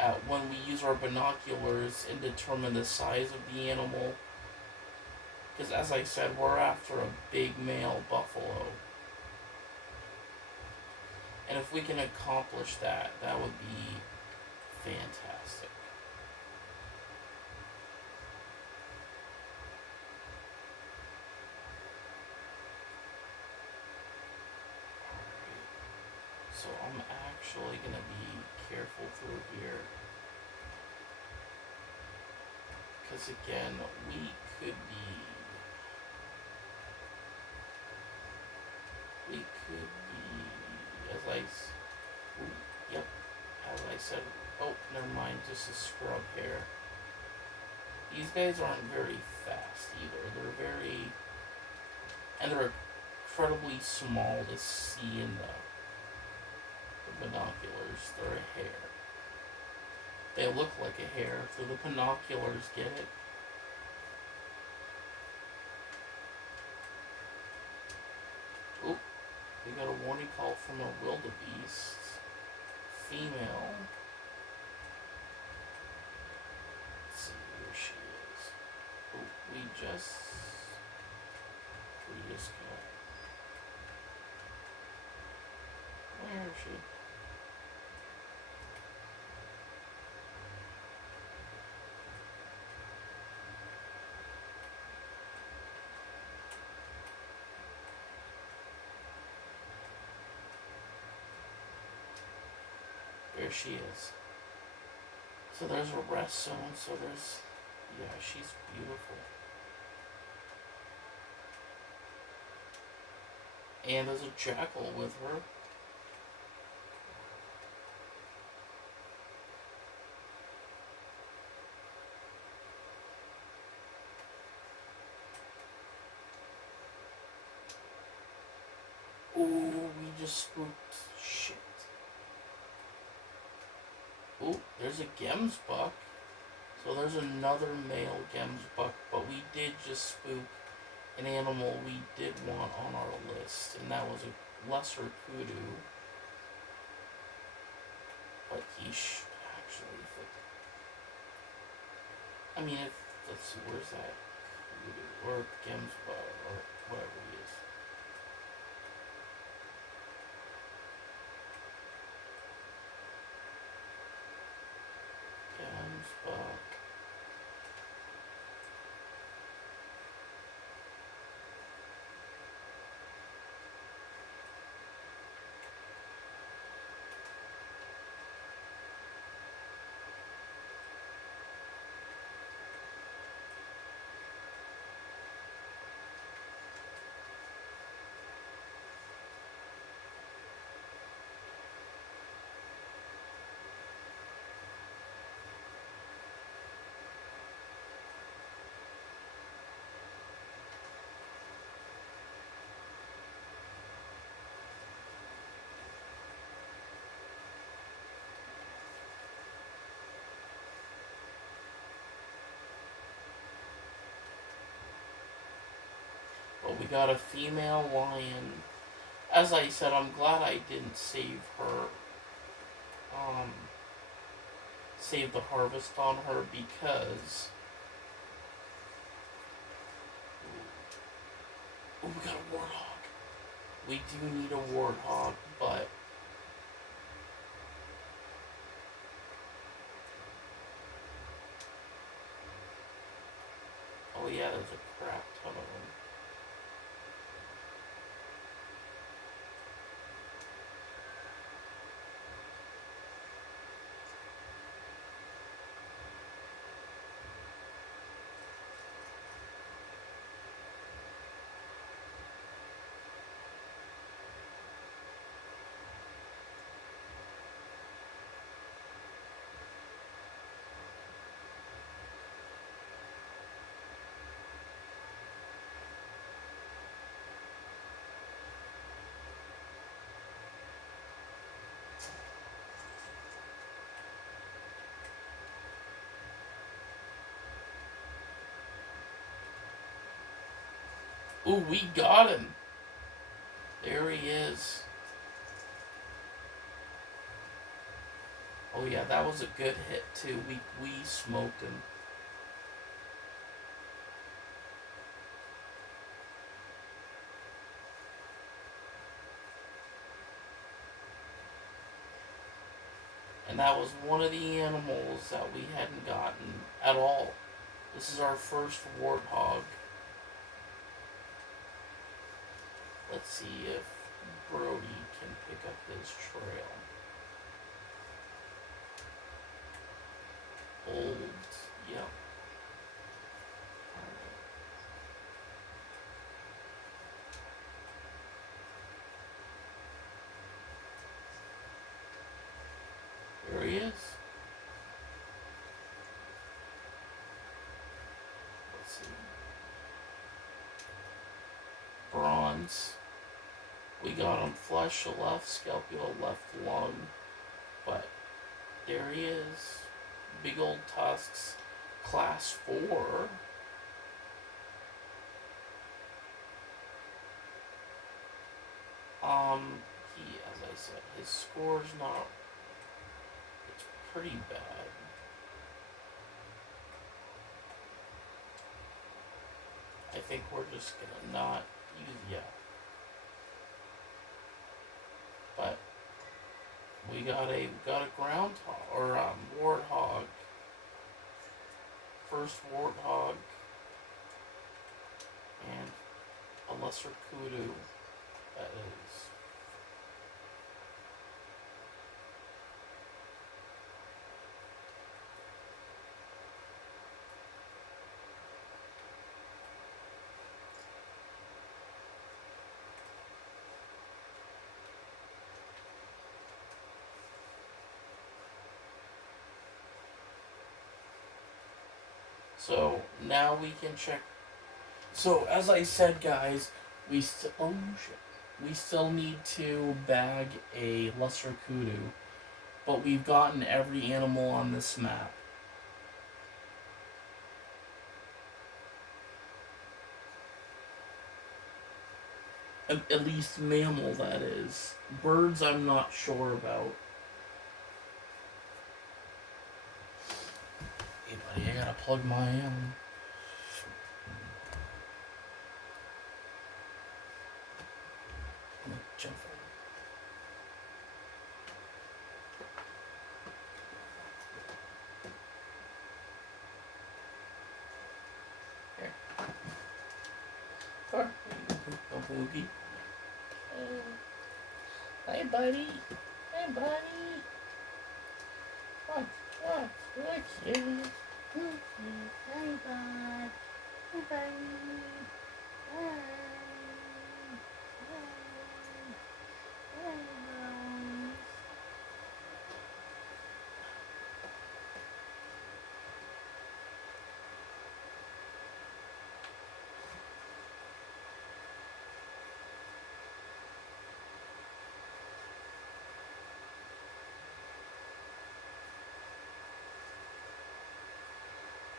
at when we use our binoculars and determine the size of the animal. Because as I said, we're after a big male buffalo. And if we can accomplish that, that would be fantastic. Alright. So I'm actually going to be careful through here. Because again, we could be... as I said, oh, never mind, just a scrub hair. These guys aren't very fast either. They're incredibly small to see in the binoculars. They're a hare. They look like a hare, so the binoculars get it. Oop, we got a warning call from a wildebeest. Female. Let's see where she is. Oh, we just got. Where is she? There she is. So there's a rest zone, so yeah, she's beautiful. And there's a jackal with her. Ooh, we just spooked. Shit. Ooh, there's a Gemsbuck. So there's another male Gemsbuck, but we did just spook an animal we did want on our list, and that was a lesser kudu. But he actually, I mean, let's see, where's that kudu or Gemsbuck or whatever he is. Gemsbuck. But we got a female lion. As I said, I'm glad I didn't save her. Um, save the harvest on her because. Oh, we got a warthog. We do need a warthog, but. Oh, yeah, there's a crap ton of them. Ooh, we got him. There he is. Oh yeah, that was a good hit too. We smoked him. And that was one of the animals that we hadn't gotten at all. This is our first warthog. Let's see if Brody can pick up his trail. Old, yep. There he is. Let's see. Bronze. We got him flesh left, scapula left lung. But there he is. Big old tusks. Class 4. He, as I said, his score's not. It's pretty bad. I think we're just gonna not use, yeah. But we got a groundhog or warthog. First warthog and a lesser kudu. That is. So now we can check. So as I said, guys, oh shit. We still need to bag a lesser kudu, but we've gotten every animal on this map. At least mammal, that is. Birds, I'm not sure about. Hey, buddy, I gotta plug my jump over. Here. Car. Don't boogie. Hey, buddy. Hey, buddy. What? Look here. Hey, bud. Hey, buddy. Hey.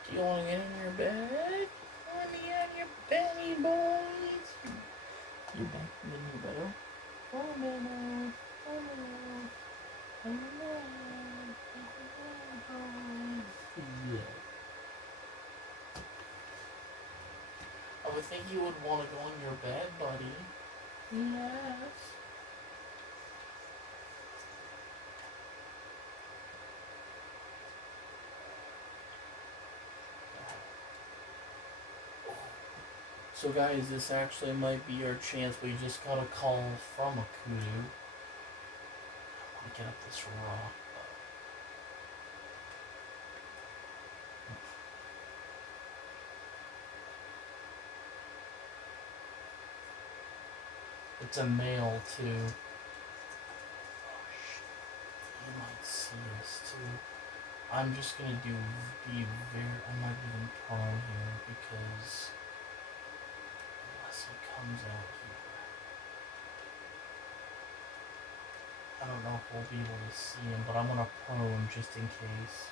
Do you want to get in your bed? Want to get in your belly, boys? You back in your bed? Oh, no. Oh, no. Oh, no. Yeah. I would think you would want to go in your bed, buddy. Yes. So guys, this actually might be our chance. We just got a call from a kudu. I want to get up this rock. It's a male too. Oh shit. He might see us too. I'm just gonna I'm not even prone here because unless he comes out here. I don't know if we'll be able to see him, but I'm gonna prone just in case.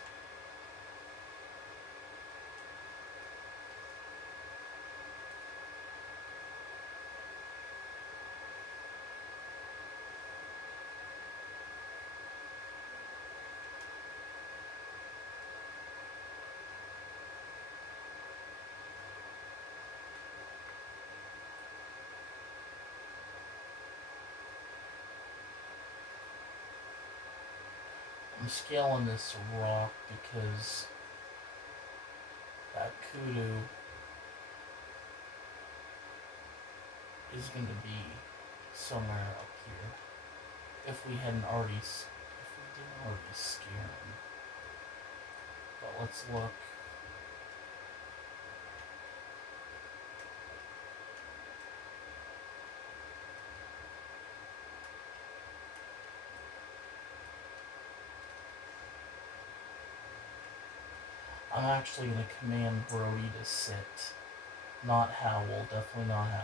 I'm scaling this rock because that kudu is going to be somewhere up here. If we didn't already scare him. But let's look. I'm actually going to command Brody to sit. Not howl, definitely not howl.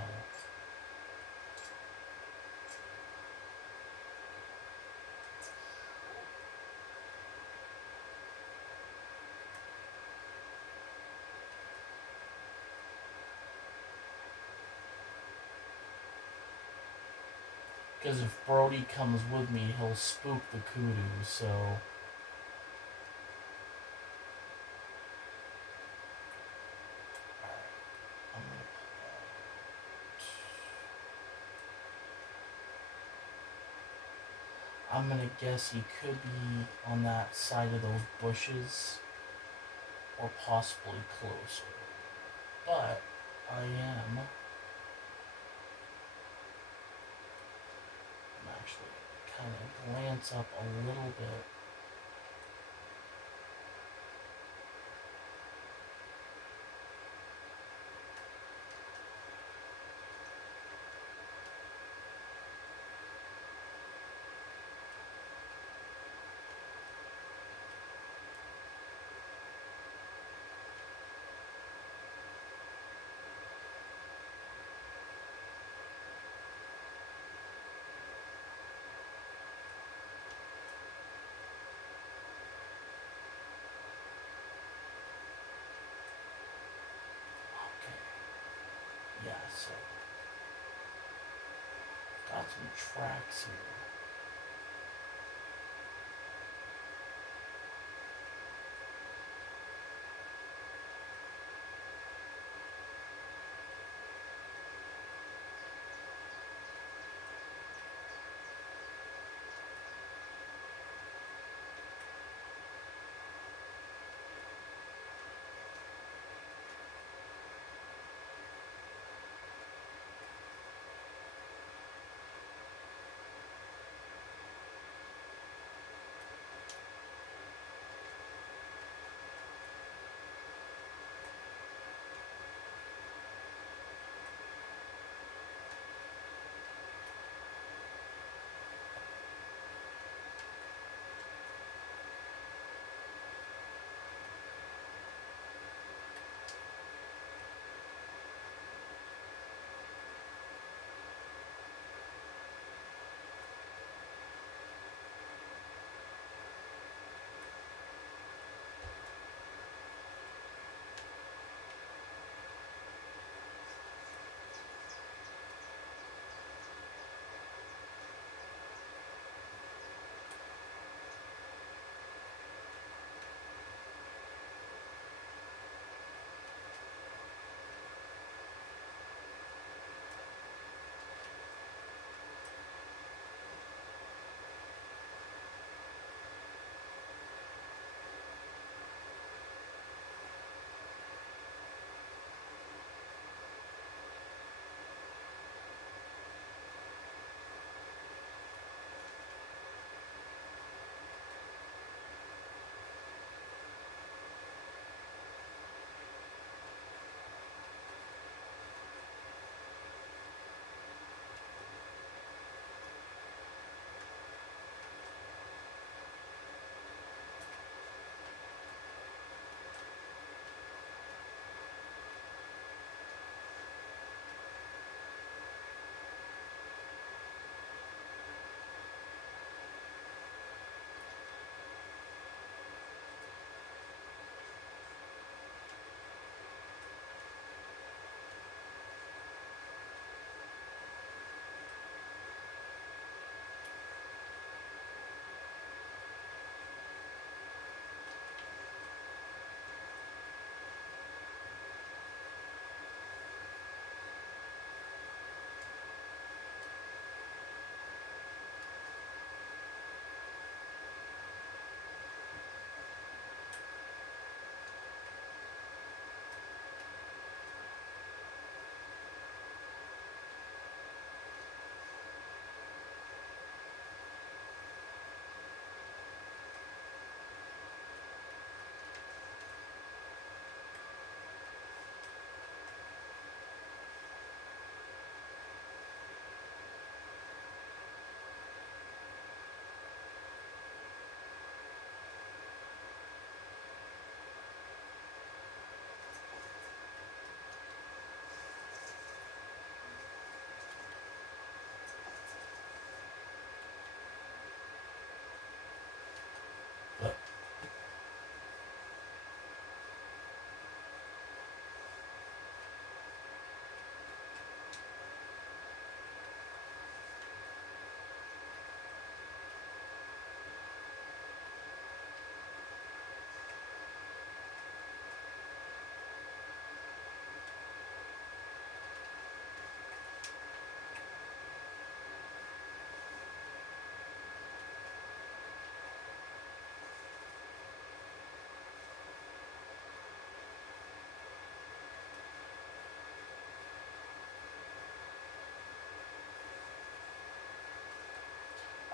Because if Brody comes with me, he'll spook the kudu, so... I'm gonna guess he could be on that side of those bushes, or possibly closer. But I'm actually kind of glance up a little bit. some tracks here.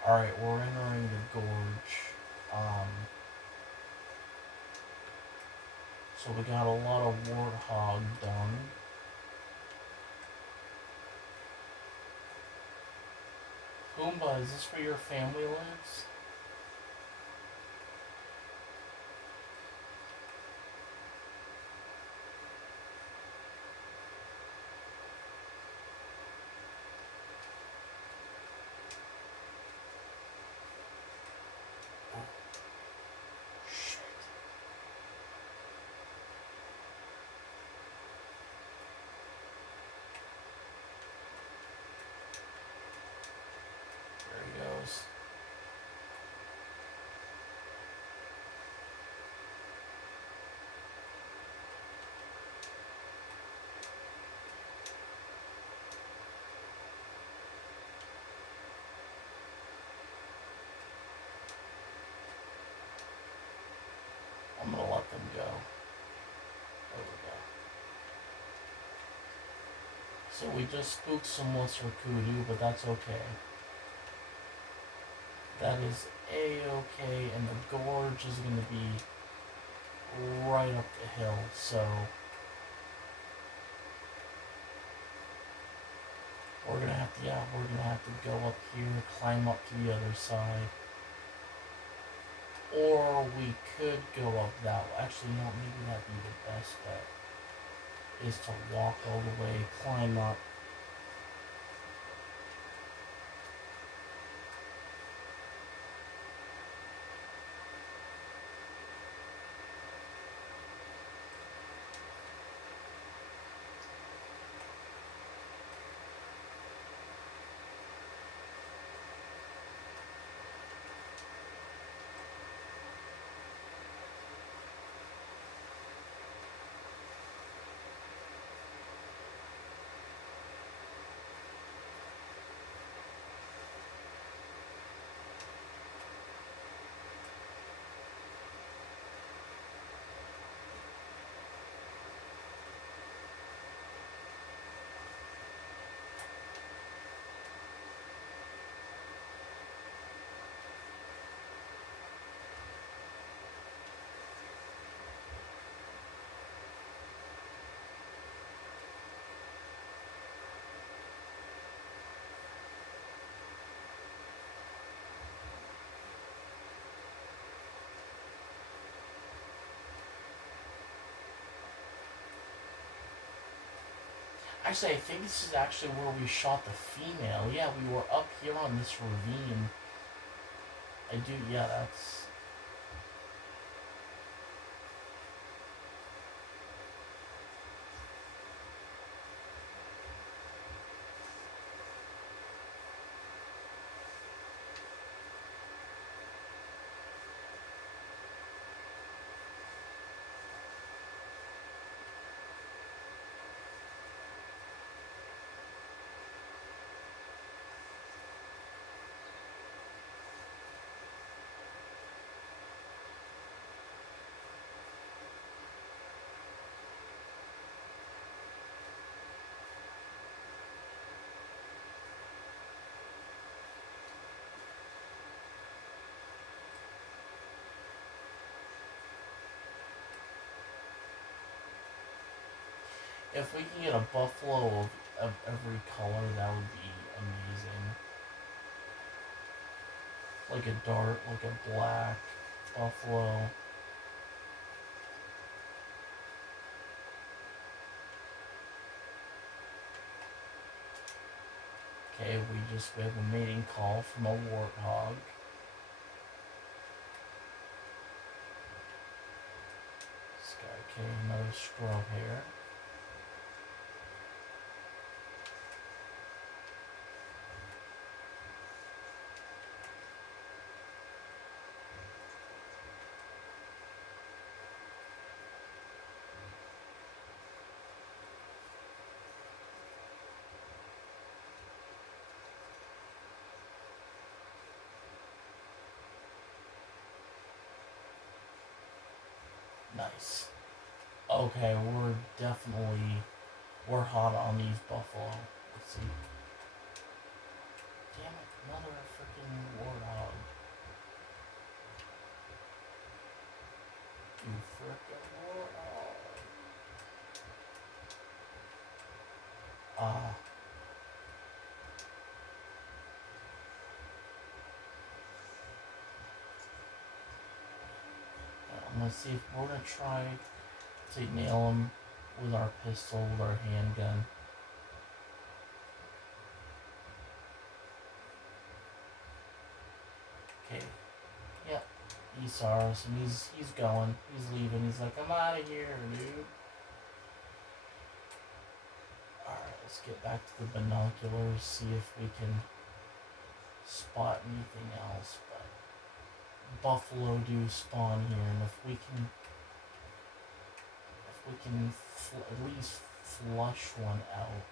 Alright, we're entering the gorge. Um, so we got a lot of warthog dung. Pumbaa, is this where your family lives? I'm gonna let them go. There we go. So we just spooked some lesser kudu, but that's okay. That is a-okay, and the gorge is gonna be right up the hill, so we're gonna have to go up here, climb up to the other side. Or we could go up that way. Actually, no, maybe that'd be the best bet. Is to walk all the way, climb up. Actually, I think this is actually where we shot the female. Yeah, we were up here on this ravine. Yeah, that's... If we can get a buffalo of every color, that would be amazing. Like a dark, like a black buffalo. Okay, we have a mating call from a warthog. Okay, another scrub here. Nice. Okay, we're hot on these buffalo. Let's see. Damn it, another freaking warthog. You frickin' warthog. I'm gonna see if we're gonna try to nail him with our pistol, with our handgun. Okay. Yep. He saw us and he's going. He's leaving. He's like, I'm out of here, dude. Alright, let's get back to the binoculars, see if we can spot anything else. But buffalo do spawn here, and if we can at least flush one out.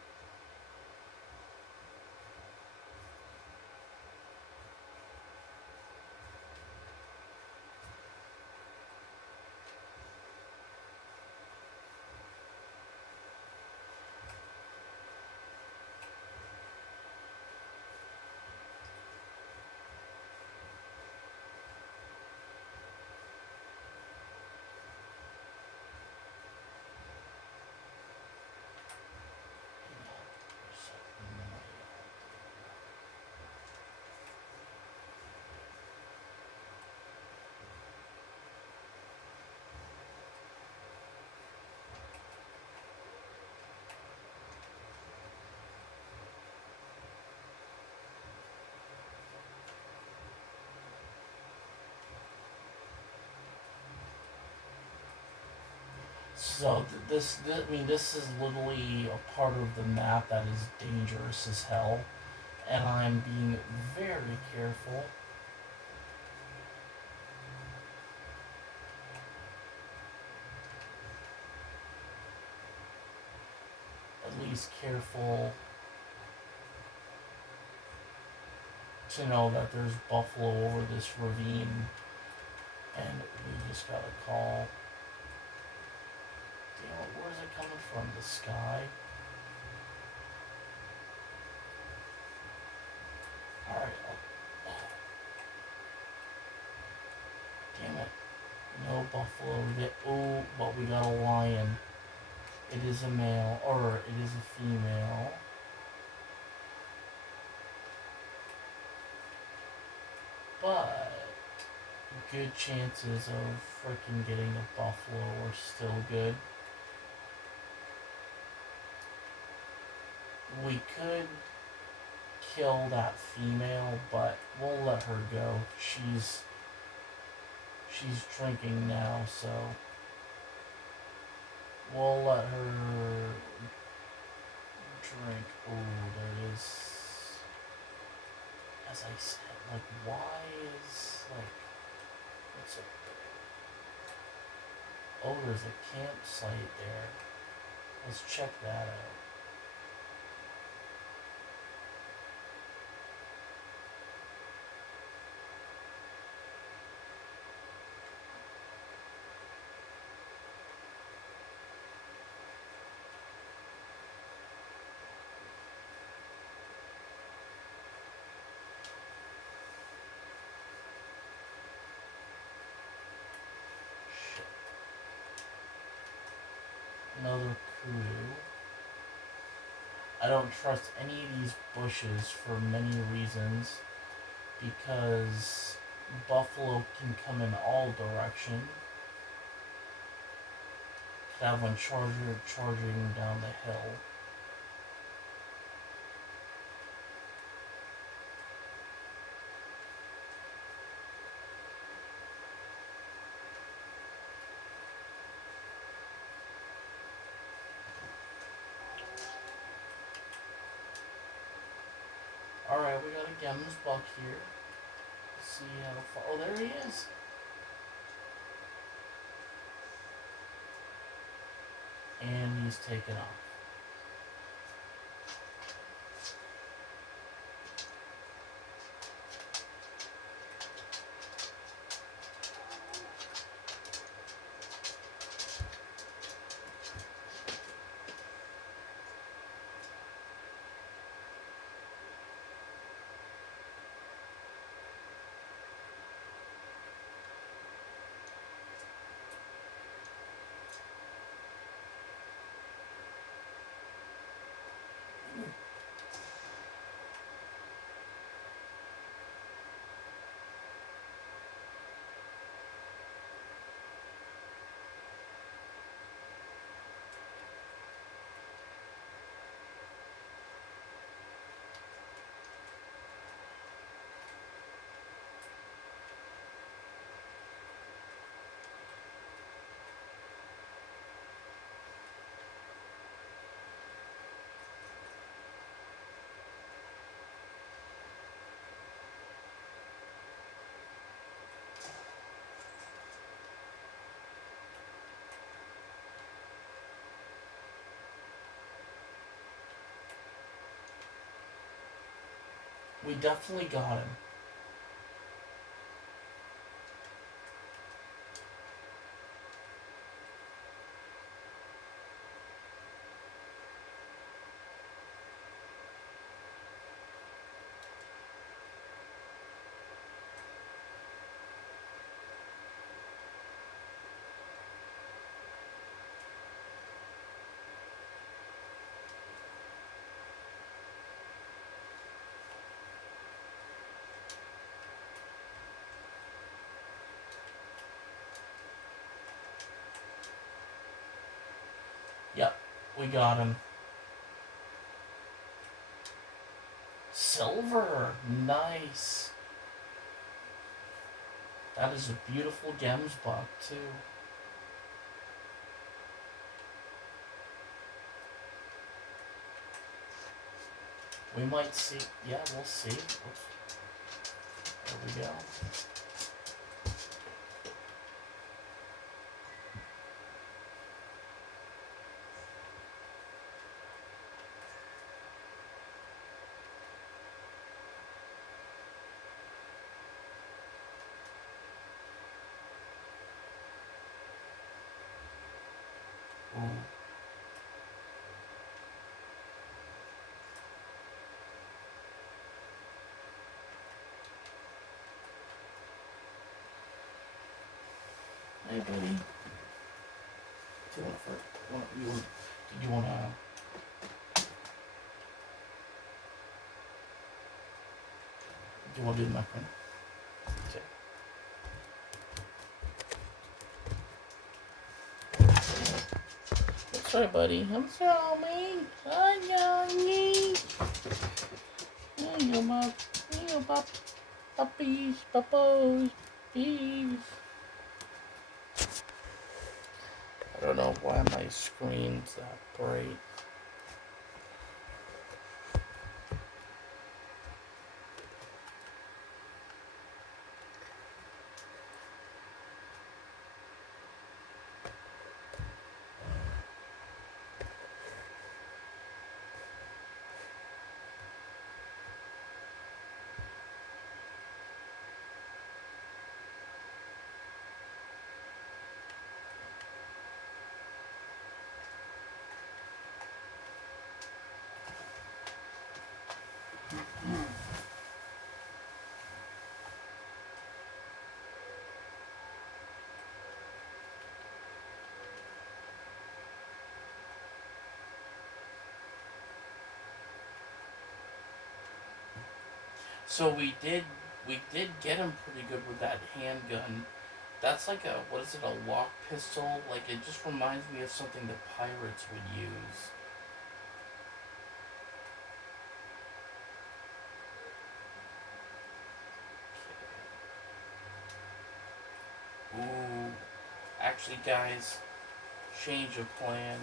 So I mean, this is literally a part of the map that is dangerous as hell, and I'm being very careful. At least careful to know that there's buffalo over this ravine, and we just got a call. Damn it, where's it coming from? The sky? Alright, damn it. No buffalo. Oh, but we got a lion. It is a male, or it is a female. But good chances of freaking getting a buffalo are still good. We could kill that female, but we'll let her go. She's drinking now, so we'll let her drink. Oh, there it is. As I said, like, why is, like, what's up there? Oh, there's a campsite there. Let's check that out. Shit. Another kudu. I don't trust any of these bushes for many reasons, because buffalo can come in all directions. Could have one charging down the hill. Alright, we got a Gems buck here. Let's see how far. Oh, there he is. And he's taken off. We definitely got him. Yep, we got him. Silver! Nice! That is a beautiful Gems buck, too. We might see. Yeah, we'll see. Oops. There we go. Ooh. Hey, buddy. Do you want to? Do you want to do my friend? Okay. That's right, buddy. I'm sorry. I'm sorry. There you go, Bob. There you go, Bob. Puppies, puppos, bees. I don't know why my screen's that bright. So we did get him pretty good with that handgun. That's like a, what is it, a lock pistol? Like, it just reminds me of something the pirates would use. Ooh. Actually, guys, change of plan.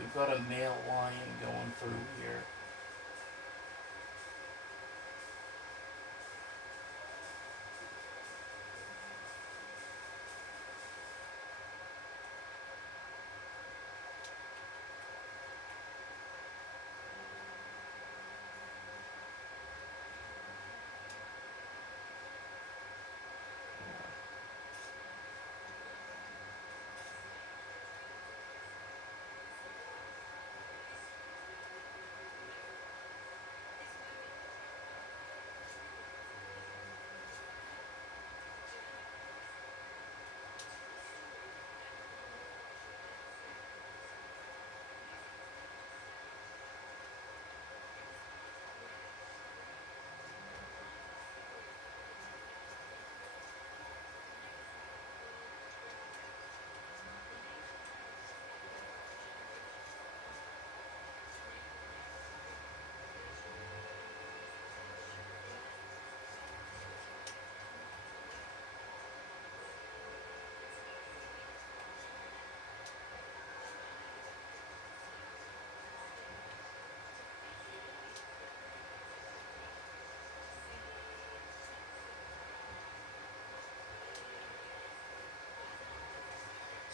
We've got a male lion going through here.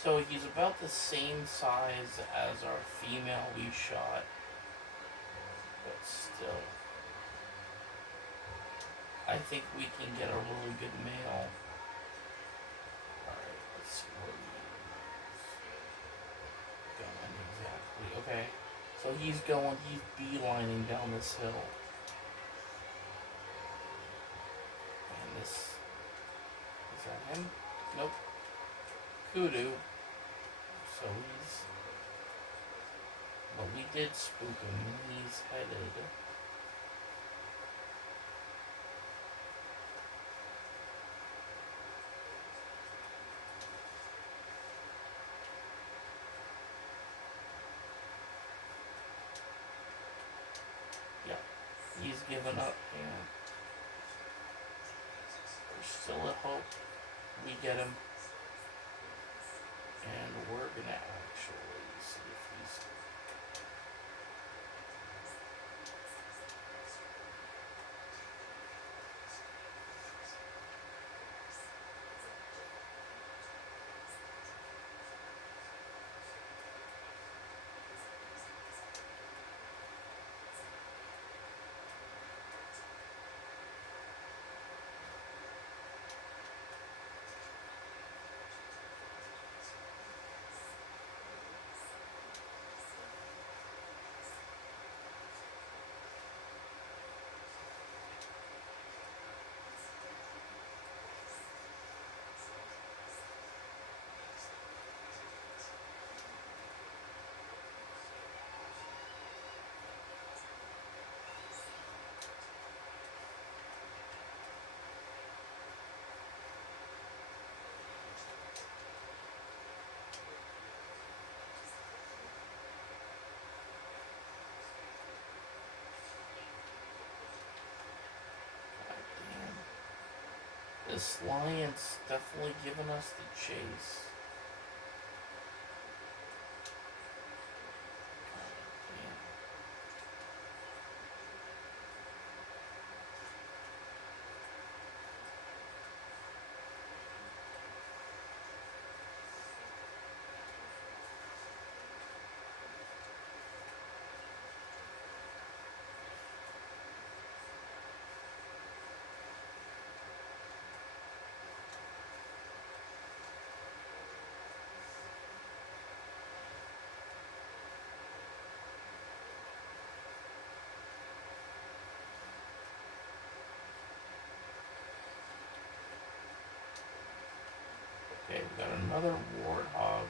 So he's about the same size as our female we shot, but still, I think we can get a really good male. Alright, let's see what he's going exactly. Okay, so he's beelining down this hill. And this, is that him? Nope. Kudu. So but we did spook him. He's headed. Yeah, he's given up, and there's still a hope we get him. And we're gonna actually see if he's. This lion's definitely giving us the chase. Okay, we got another warthog.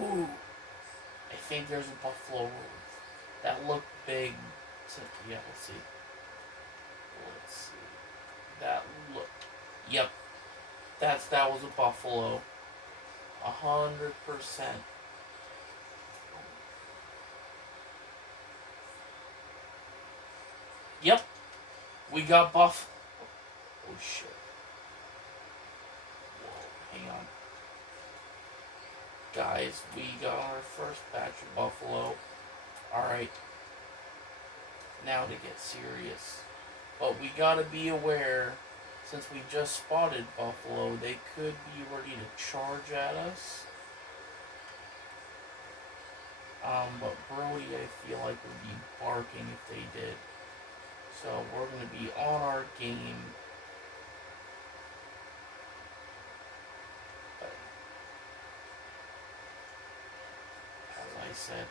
Ooh, I think there's a buffalo wolf. That looked big. Yeah, let's see. Let's see. That look. Yep, that was a buffalo. 100%. Yep, we got buff. Oh shit. Whoa, hang on. Guys, we got our first batch of buffalo. Alright, now to get serious. But we gotta be aware, since we just spotted buffalo, they could be ready to charge at us. But Brody, I feel like would be barking if they did. So we're gonna be on our game. But as I said,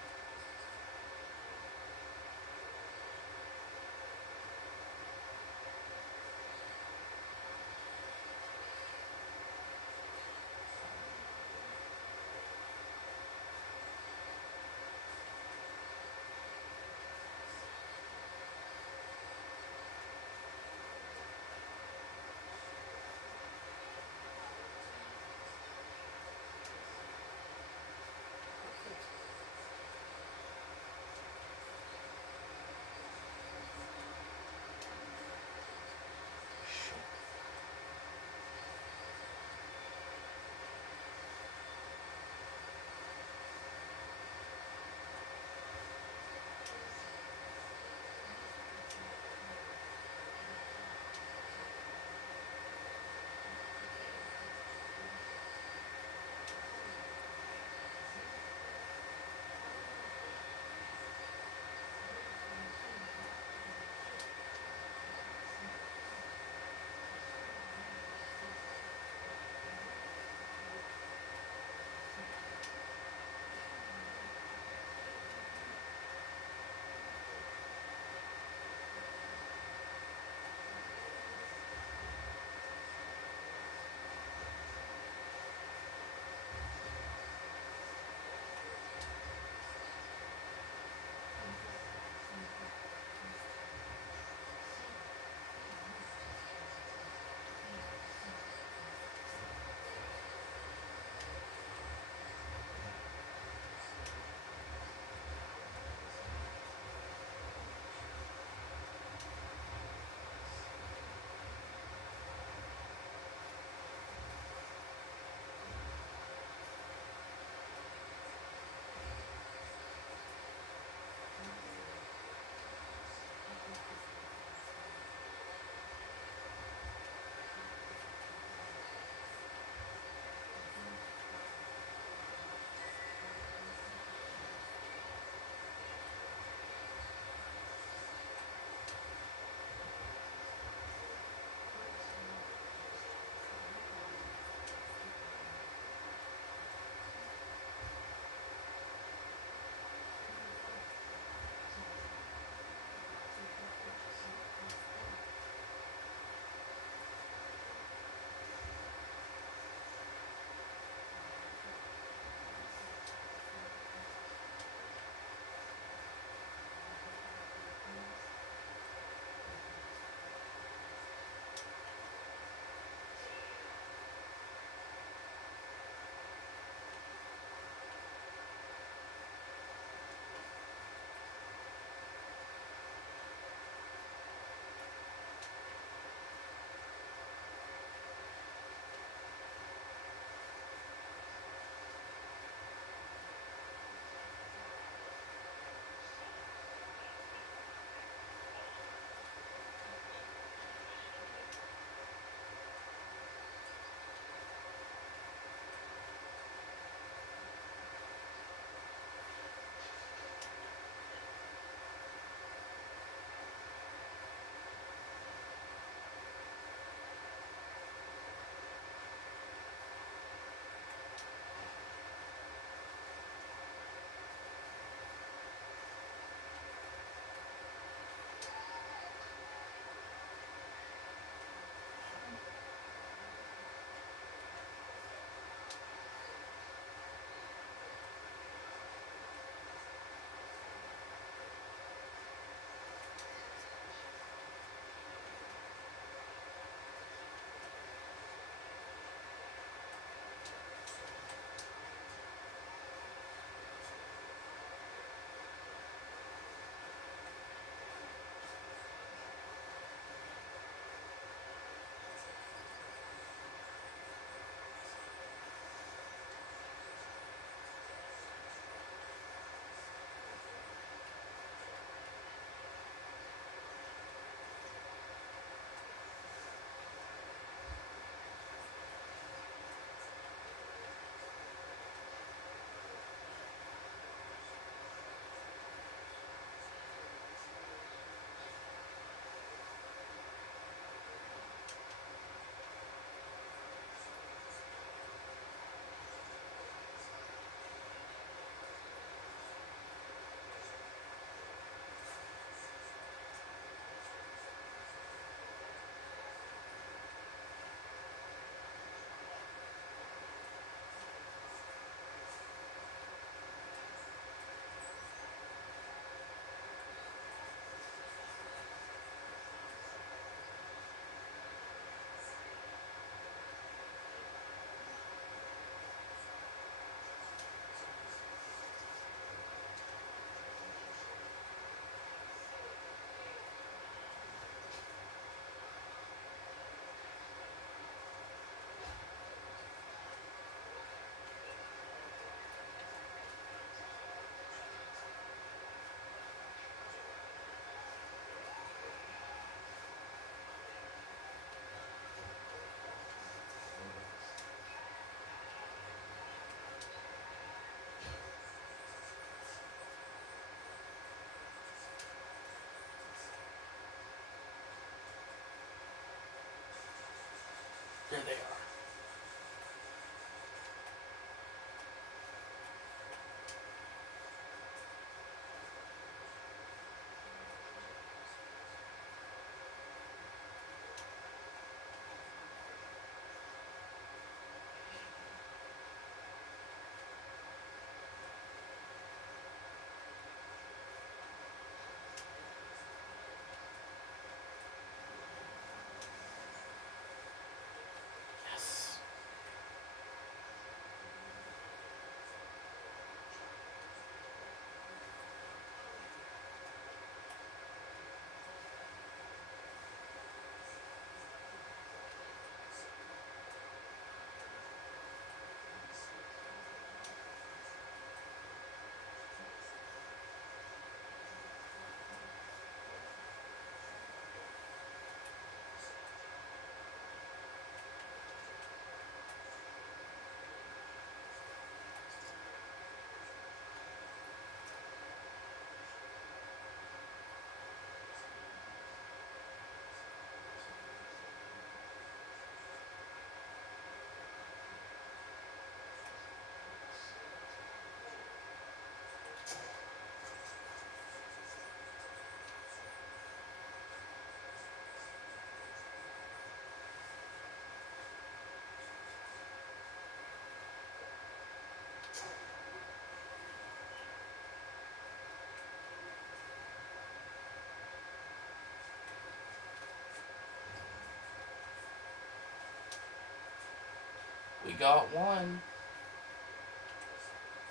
got one.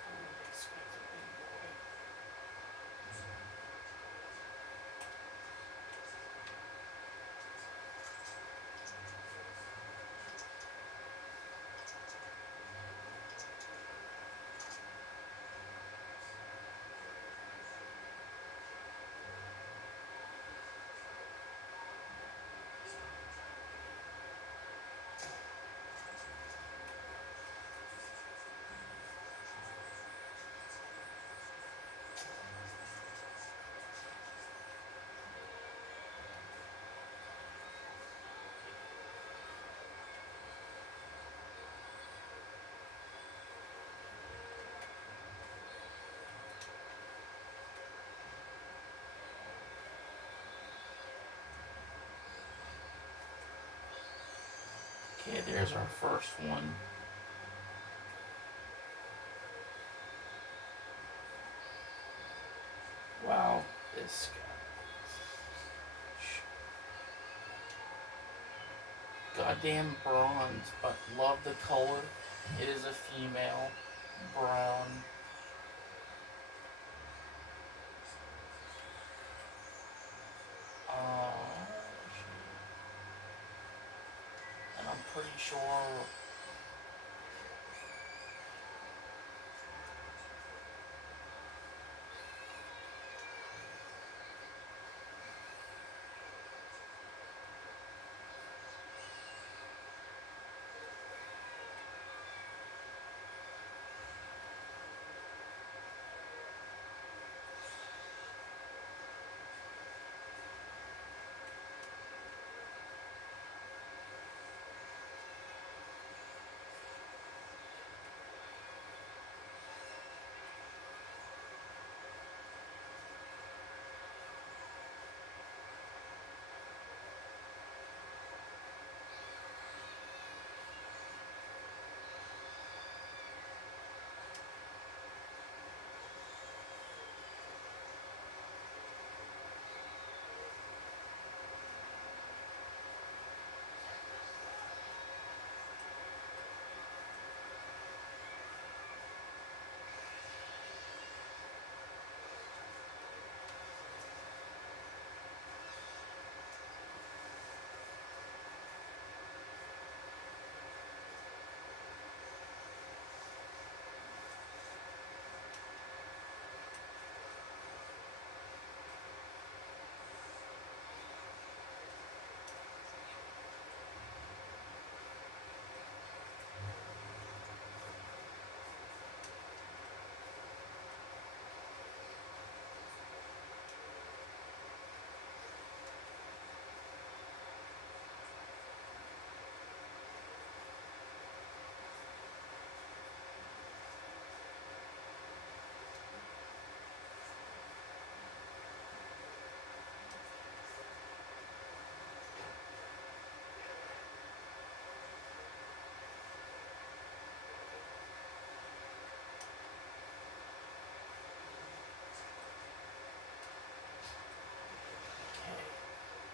Oh, this guy's a big boy. Okay, there's our first one. Wow, this guy. Goddamn bronze, but love the color. It is a female. Brown. Uh, and I'm pretty sure.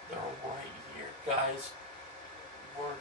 They're right here, guys. We're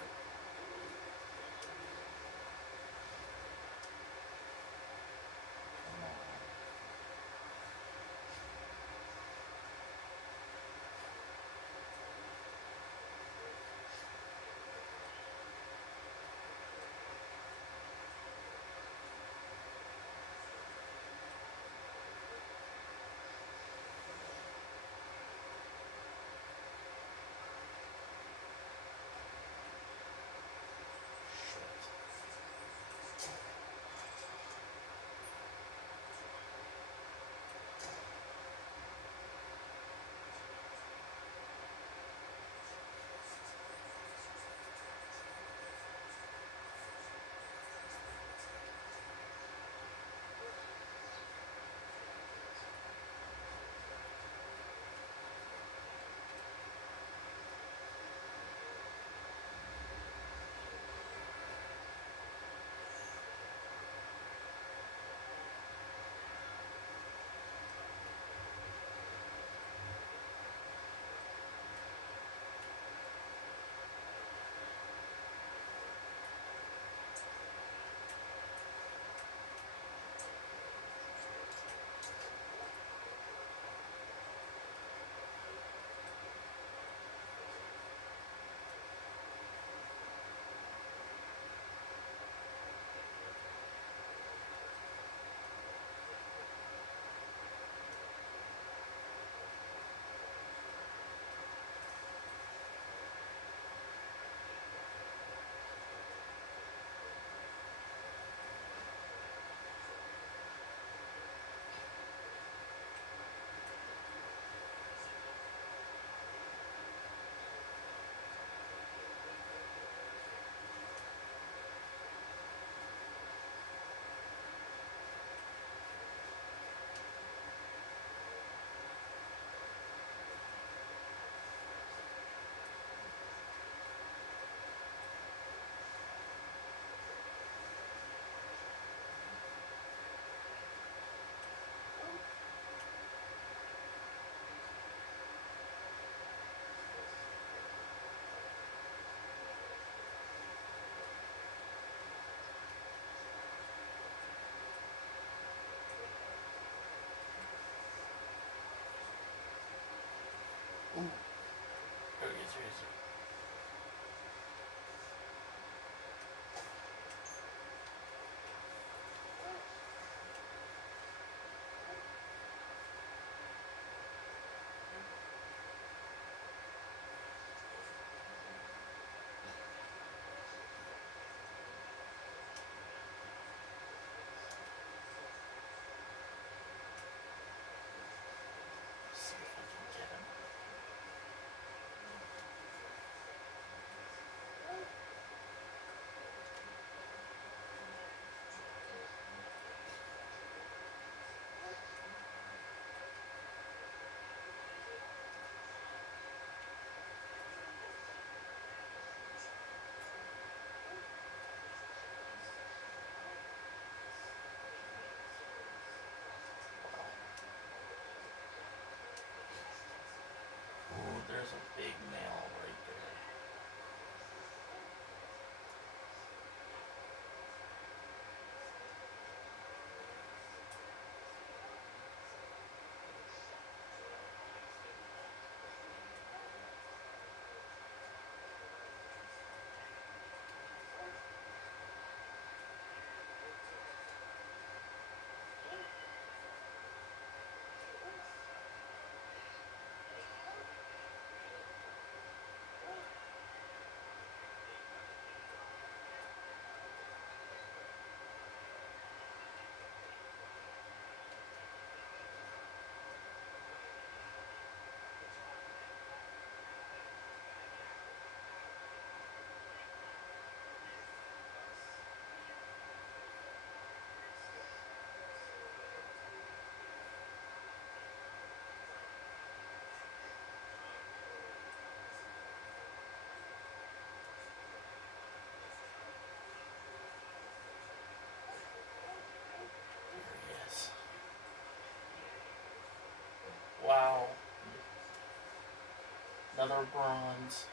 Another bronze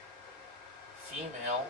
female.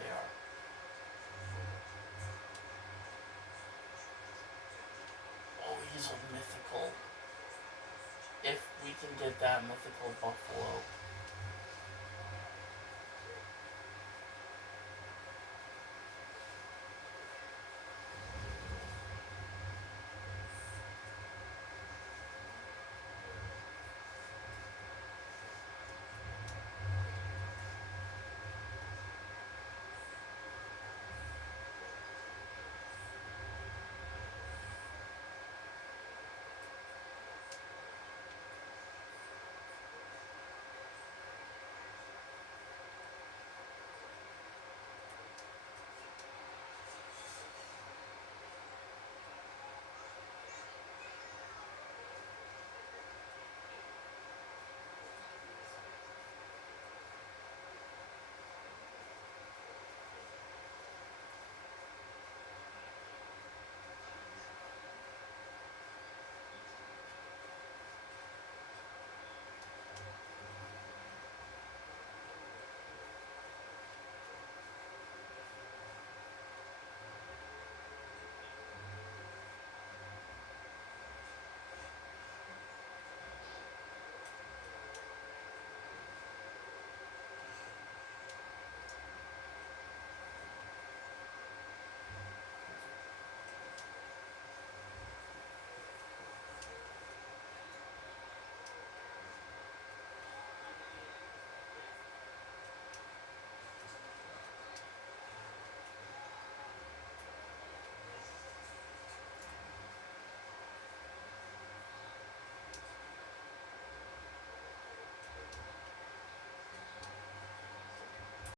They are. Oh, he's a mythical. If we can get that mythical buffalo.